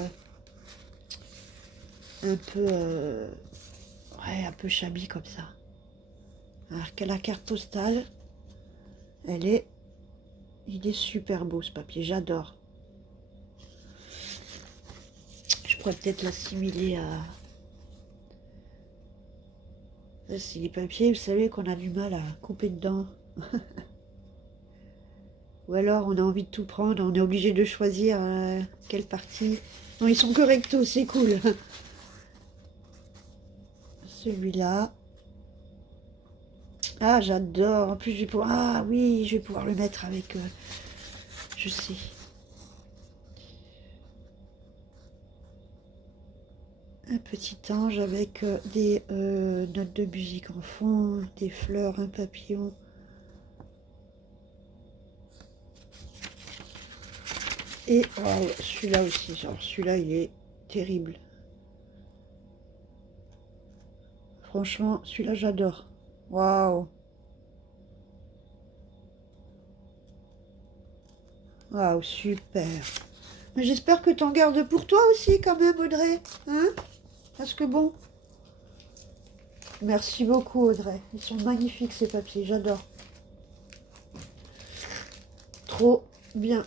ouais, un peu shabby comme ça. Alors que la carte postale, il est super beau ce papier, j'adore. Je pourrais peut-être l'assimiler à... Ça, c'est les papiers, vous savez, qu'on a du mal à couper dedans. Ou alors, on a envie de tout prendre, on est obligé de choisir quelle partie. Non, ils sont correctos, c'est cool. Celui-là. Ah, j'adore. En plus, je vais pouvoir... Ah oui, je vais pouvoir le mettre avec... je sais. Un petit ange avec des notes de musique en fond, des fleurs, un papillon. Et wow, celui-là aussi, genre celui-là il est terrible. Franchement, celui-là j'adore. Waouh. Waouh, super. Mais j'espère que t'en gardes pour toi aussi quand même, Audrey. Hein? Parce que bon... Merci beaucoup, Audrey. Ils sont magnifiques ces papiers, j'adore. Trop bien.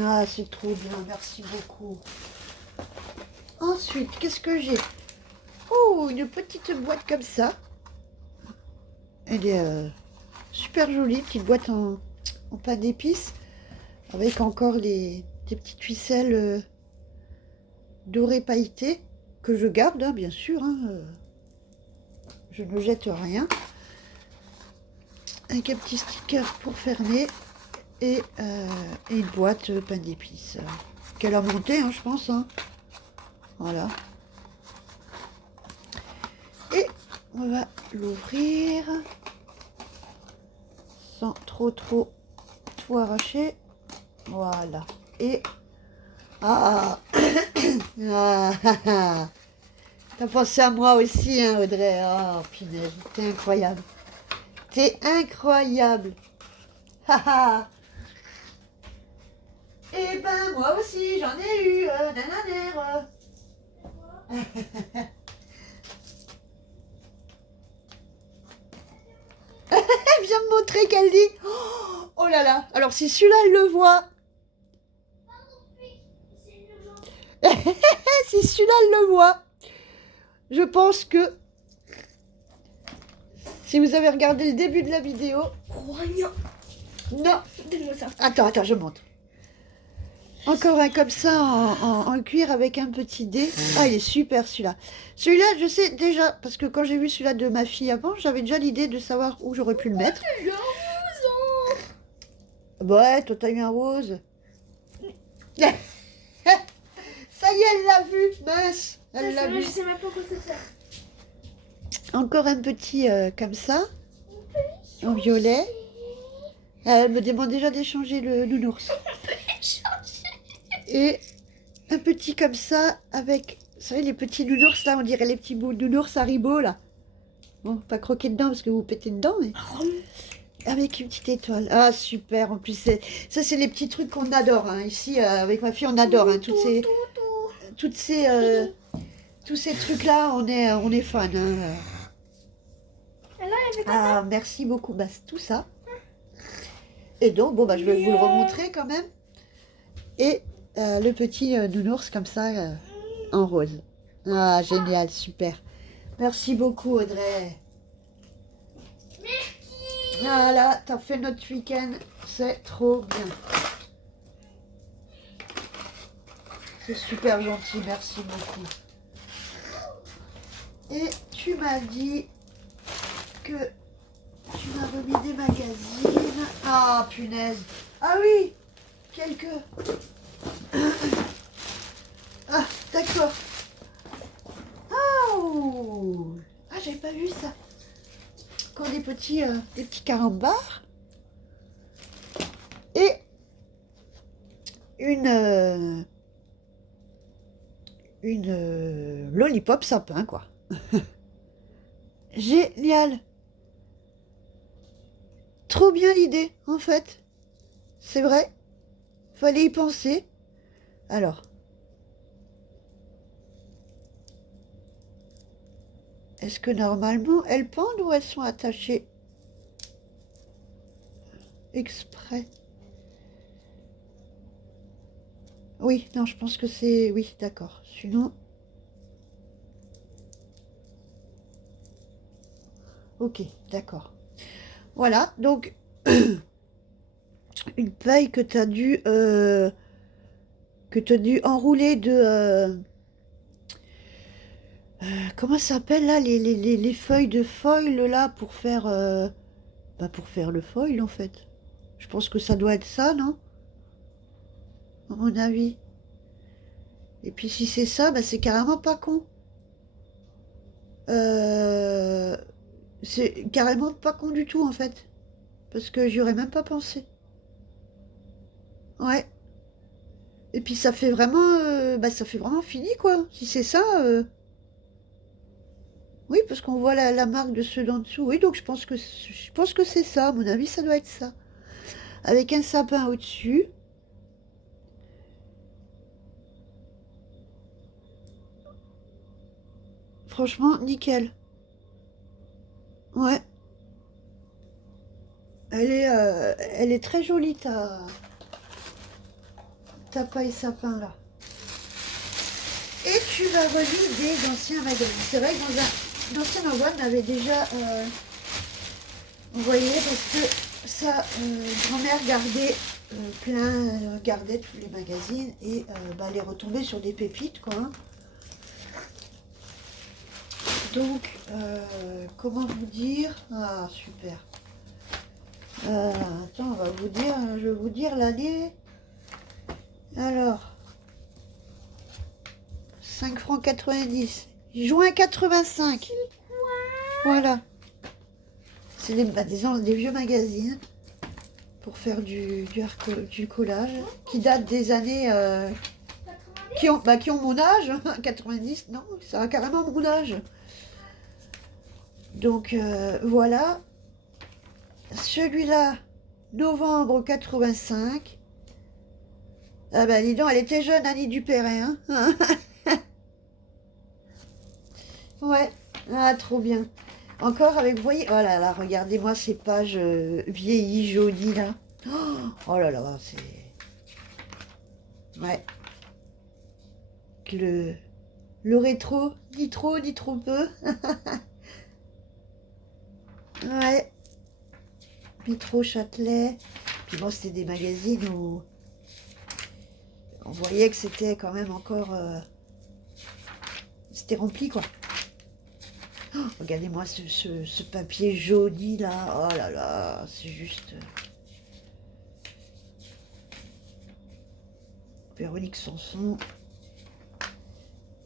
Ah, c'est trop bien, merci beaucoup. Ensuite, qu'est-ce que j'ai? Oh, une petite boîte comme ça. Elle est super jolie, petite boîte en pain d'épices. Avec encore des petites ficelles dorées pailletées. Que je garde, hein, bien sûr. Hein, je ne jette rien. Avec un petit sticker pour fermer. Et une boîte pain d'épices. Qu'elle a monté, hein, je pense. Hein. Voilà. Et on va l'ouvrir sans trop tout arracher. Voilà. Et ah, ah. T'as pensé à moi aussi, hein, Audrey. Oh, punaise, t'es incroyable. T'es incroyable. Eh ben, moi aussi, j'en ai eu. Nananère. Elle vient me montrer qu'elle dit. Oh là là. Alors, si celui-là, elle le voit. Si celui-là, elle le voit. Je pense que. Si vous avez regardé le début de la vidéo. Oh non. Non. Donne-moi ça. Attends, je monte. Encore un comme ça en cuir avec un petit dé. Ah, il est super celui-là. Celui-là, je sais déjà, parce que quand j'ai vu celui-là de ma fille avant, j'avais déjà l'idée de savoir où j'aurais pu le mettre. Ouais, toi t'as eu un rose. Ça y est, elle l'a vu, mince. Elle l'a vu. Je sais même pas quoi c'est. Encore un petit comme ça, en violet. Elle me demande déjà d'échanger le nounours. Et un petit comme ça, avec, vous savez, les petits nounours là, on dirait les petits bouts de nounours Haribo là. Bon, pas croquer dedans parce que vous pétez dedans, mais avec une petite étoile. Ah, super, en plus, ça c'est les petits trucs qu'on adore. Hein. Ici, avec ma fille, on adore hein, tous ces trucs-là, on est fan. Hein. Ah, merci beaucoup, bah, c'est tout ça. Et donc, bon, bah, je vais vous le remontrer quand même. Et le petit nounours comme ça, en rose. Ah, génial, super. Merci beaucoup, Audrey. Merci. Voilà, t'as fait notre week-end. C'est trop bien. C'est super gentil, merci beaucoup. Et tu m'as dit que tu m'as remis des magazines. Ah, punaise. Ah oui, quelques. Ah, d'accord. Oh. Ah, j'avais pas vu ça. Encore des petits carambars. Et une lollipop sapin, quoi. Génial. Trop bien l'idée, en fait. C'est vrai. Fallait y penser. Alors. Est-ce que normalement elles pendent ou elles sont attachées exprès? Oui, non, je pense que c'est... Oui, d'accord. Sinon... Ok, d'accord. Voilà, donc... une paille que tu as dû... que tu as dû enrouler de... comment ça s'appelle là les feuilles de foil là pour faire... bah, pour faire le foil en fait. Je pense que ça doit être ça, non? À mon avis. Et puis si c'est ça, bah, c'est carrément pas con. Euh, c'est carrément pas con du tout en fait. Parce que j'y aurais même pas pensé. Ouais. Et puis ça fait vraiment, bah, ça fait vraiment fini quoi. Si c'est ça, oui, parce qu'on voit la marque de ceux d'en dessous. Oui, donc je pense que c'est ça. À mon avis, ça doit être ça. Avec un sapin au-dessus. Franchement, nickel. Ouais. Elle est très jolie ta paille sapin là. Et tu vas relire des anciens magazines. C'est vrai que dans un ancien envoi, on avait déjà envoyé parce que sa grand-mère gardait gardait tous les magazines et bah, elle est retombée sur des pépites quoi. Hein. Donc, comment vous dire? Ah, super. Attends, je vais vous dire l'année. Alors, 5 francs 90. Juin 85. Voilà. C'est des vieux magazines pour faire du collage qui datent des années qui ont mon âge. 90, non, ça a carrément mon âge. Donc voilà. Celui-là, novembre 85. Ah ben dis donc, elle était jeune, Annie Dupéret. Hein. Ouais, ah, trop bien. Encore avec, vous voyez, oh là là, regardez-moi ces pages vieillies, jaunies là. Oh là là, c'est... Ouais. Le rétro, ni trop peu. Ouais. Métro Châtelet. Puis bon, c'était des magazines où on voyait que c'était quand même encore... c'était rempli quoi. Oh, regardez-moi ce papier jauni là. Oh là là, c'est juste... Véronique Sanson.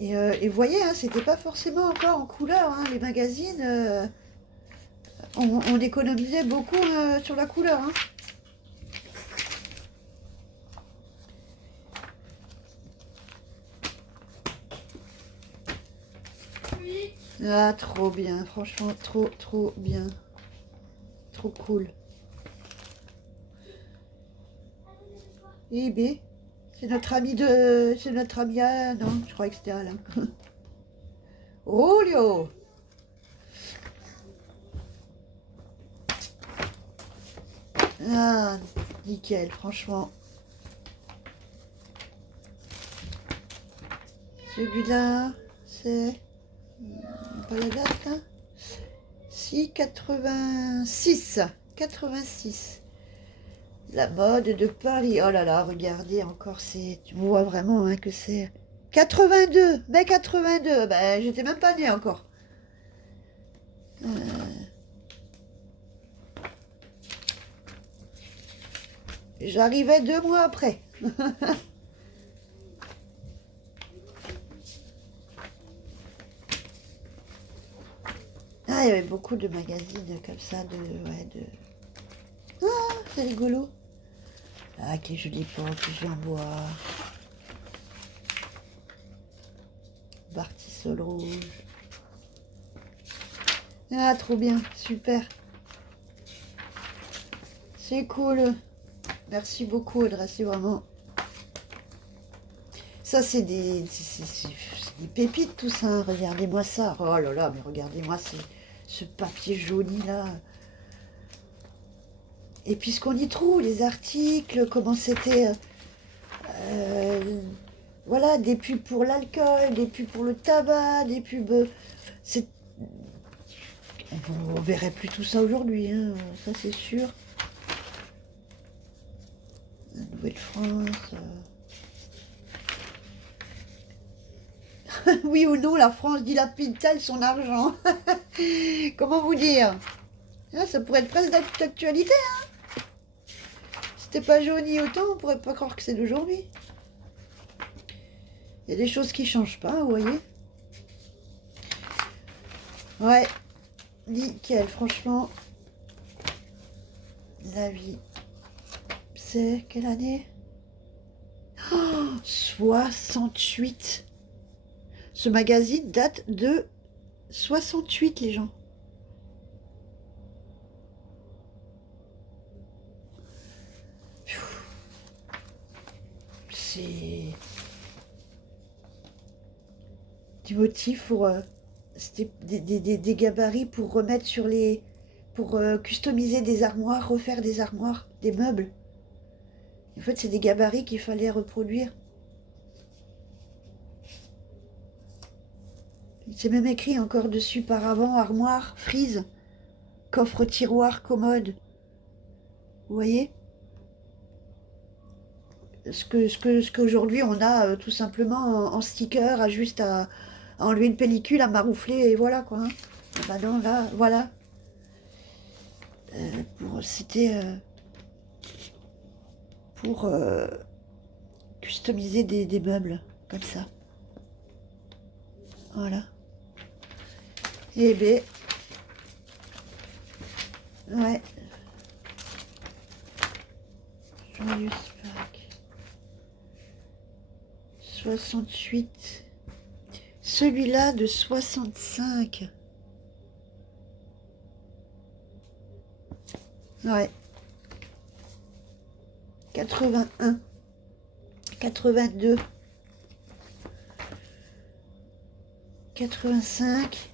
Et vous voyez, hein, c'était pas forcément encore en couleur. Hein, les magazines, on économisait beaucoup sur la couleur. Hein. Oui. Ah, trop bien. Franchement, trop bien. Trop cool. Et B, c'est notre ami de... C'est notre ami à... Non, je croyais que c'était Alain. Rolio. Ah, nickel, franchement. Celui-là, c'est... Pas la date, là. Si, 86. 86. La mode de Paris. Oh là là, regardez encore, c'est... Tu vois vraiment hein, que c'est... 82. Mais 82, ben, j'étais même pas née encore. J'arrivais 2 mois après. Ah, il y avait beaucoup de magazines comme ça, Ah, c'est rigolo. Ah, quel joli pot, que je viens boire. Bartisol rouge. Ah, trop bien, super. C'est cool. Merci beaucoup, Audrey, c'est vraiment... Ça, c'est des pépites, tout ça. Hein. Regardez-moi ça. Oh là là, mais regardez-moi ce papier jauni, là. Et puis, ce qu'on y trouve, les articles, comment c'était... voilà, des pubs pour l'alcool, des pubs pour le tabac, des pubs... C'est... On verrait plus tout ça aujourd'hui, hein, ça c'est sûr. La Nouvelle-France... Oui ou non, la France dilapide-t-elle son argent? Comment vous dire? Ah, ça pourrait être presque d'actualité, hein? Si c'était pas jauni autant, on pourrait pas croire que c'est d'aujourd'hui. Il y a des choses qui changent pas, vous voyez? Ouais, nickel, franchement. La vie. C'est quelle année? Oh, 68. Ce magazine date de 68, les gens. C'est du motif pour... c'était des gabarits pour remettre sur les... Pour customiser des armoires, refaire des armoires, des meubles. En fait, c'est des gabarits qu'il fallait reproduire. C'est même écrit encore dessus par avant, armoire, frise, coffre, tiroir, commode. Vous voyez? Ce qu'aujourd'hui on a tout simplement en sticker, à juste à enlever une pellicule, à maroufler et voilà quoi. Hein. Bah non, là, voilà. C'était pour customiser des meubles comme ça. Voilà. Et ben, ouais. Joyeuse Pâques. 68. Celui-là de 65. Ouais. 81. 82. 85.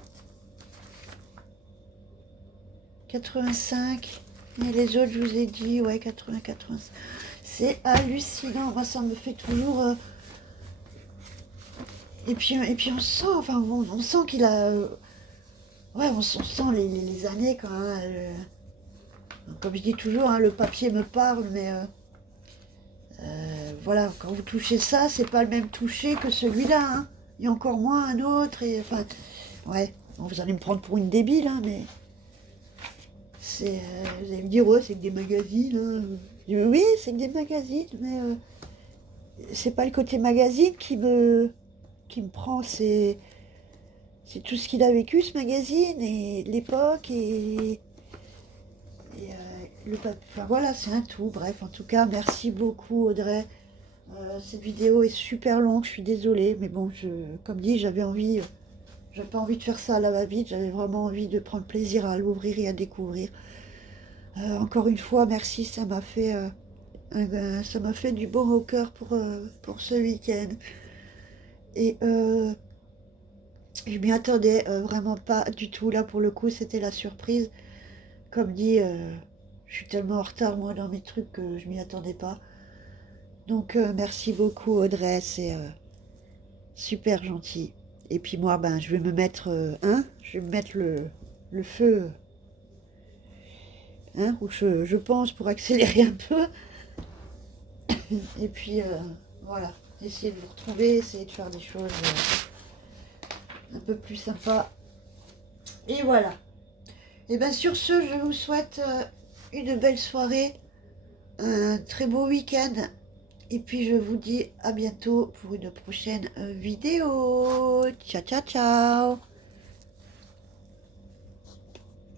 85. Et les autres, je vous ai dit, ouais, 80, 85. C'est hallucinant. Moi, ça me fait toujours... Et puis on sent, enfin, on sent qu'il a... ouais, on sent les années, quand même. Comme je dis toujours, hein, le papier me parle, mais... voilà, quand vous touchez ça, c'est pas le même toucher que celui-là. Hein. Il y a encore moins un autre. Et, enfin, ouais, bon, vous allez me prendre pour une débile, hein, mais... C'est, vous allez me dire, ouais, c'est que des magazines. Hein. Je dis, oui, c'est que des magazines, mais c'est pas le côté magazine qui me prend, c'est tout ce qu'il a vécu, ce magazine, et l'époque, et le papier. Enfin voilà, c'est un tout. Bref, en tout cas, merci beaucoup, Audrey. Cette vidéo est super longue, je suis désolée, mais bon, comme dit, j'avais pas envie de faire ça à la va-vite, j'avais vraiment envie de prendre plaisir à l'ouvrir et à découvrir. Encore une fois, merci, ça m'a fait du baume au cœur pour ce week-end. Et je m'y attendais vraiment pas du tout. Là, pour le coup, c'était la surprise. Comme dit, je suis tellement en retard, moi, dans mes trucs, que je m'y attendais pas. Donc, merci beaucoup, Audrey, c'est super gentil. Et puis moi, ben, je vais me mettre, je vais me mettre le feu, hein, où je pense, pour accélérer un peu. Et puis, voilà, essayer de vous retrouver, essayer de faire des choses un peu plus sympas. Et voilà. Et bien sur ce, je vous souhaite une belle soirée, un très beau week-end. Et puis je vous dis à bientôt pour une prochaine vidéo. Ciao, ciao, ciao.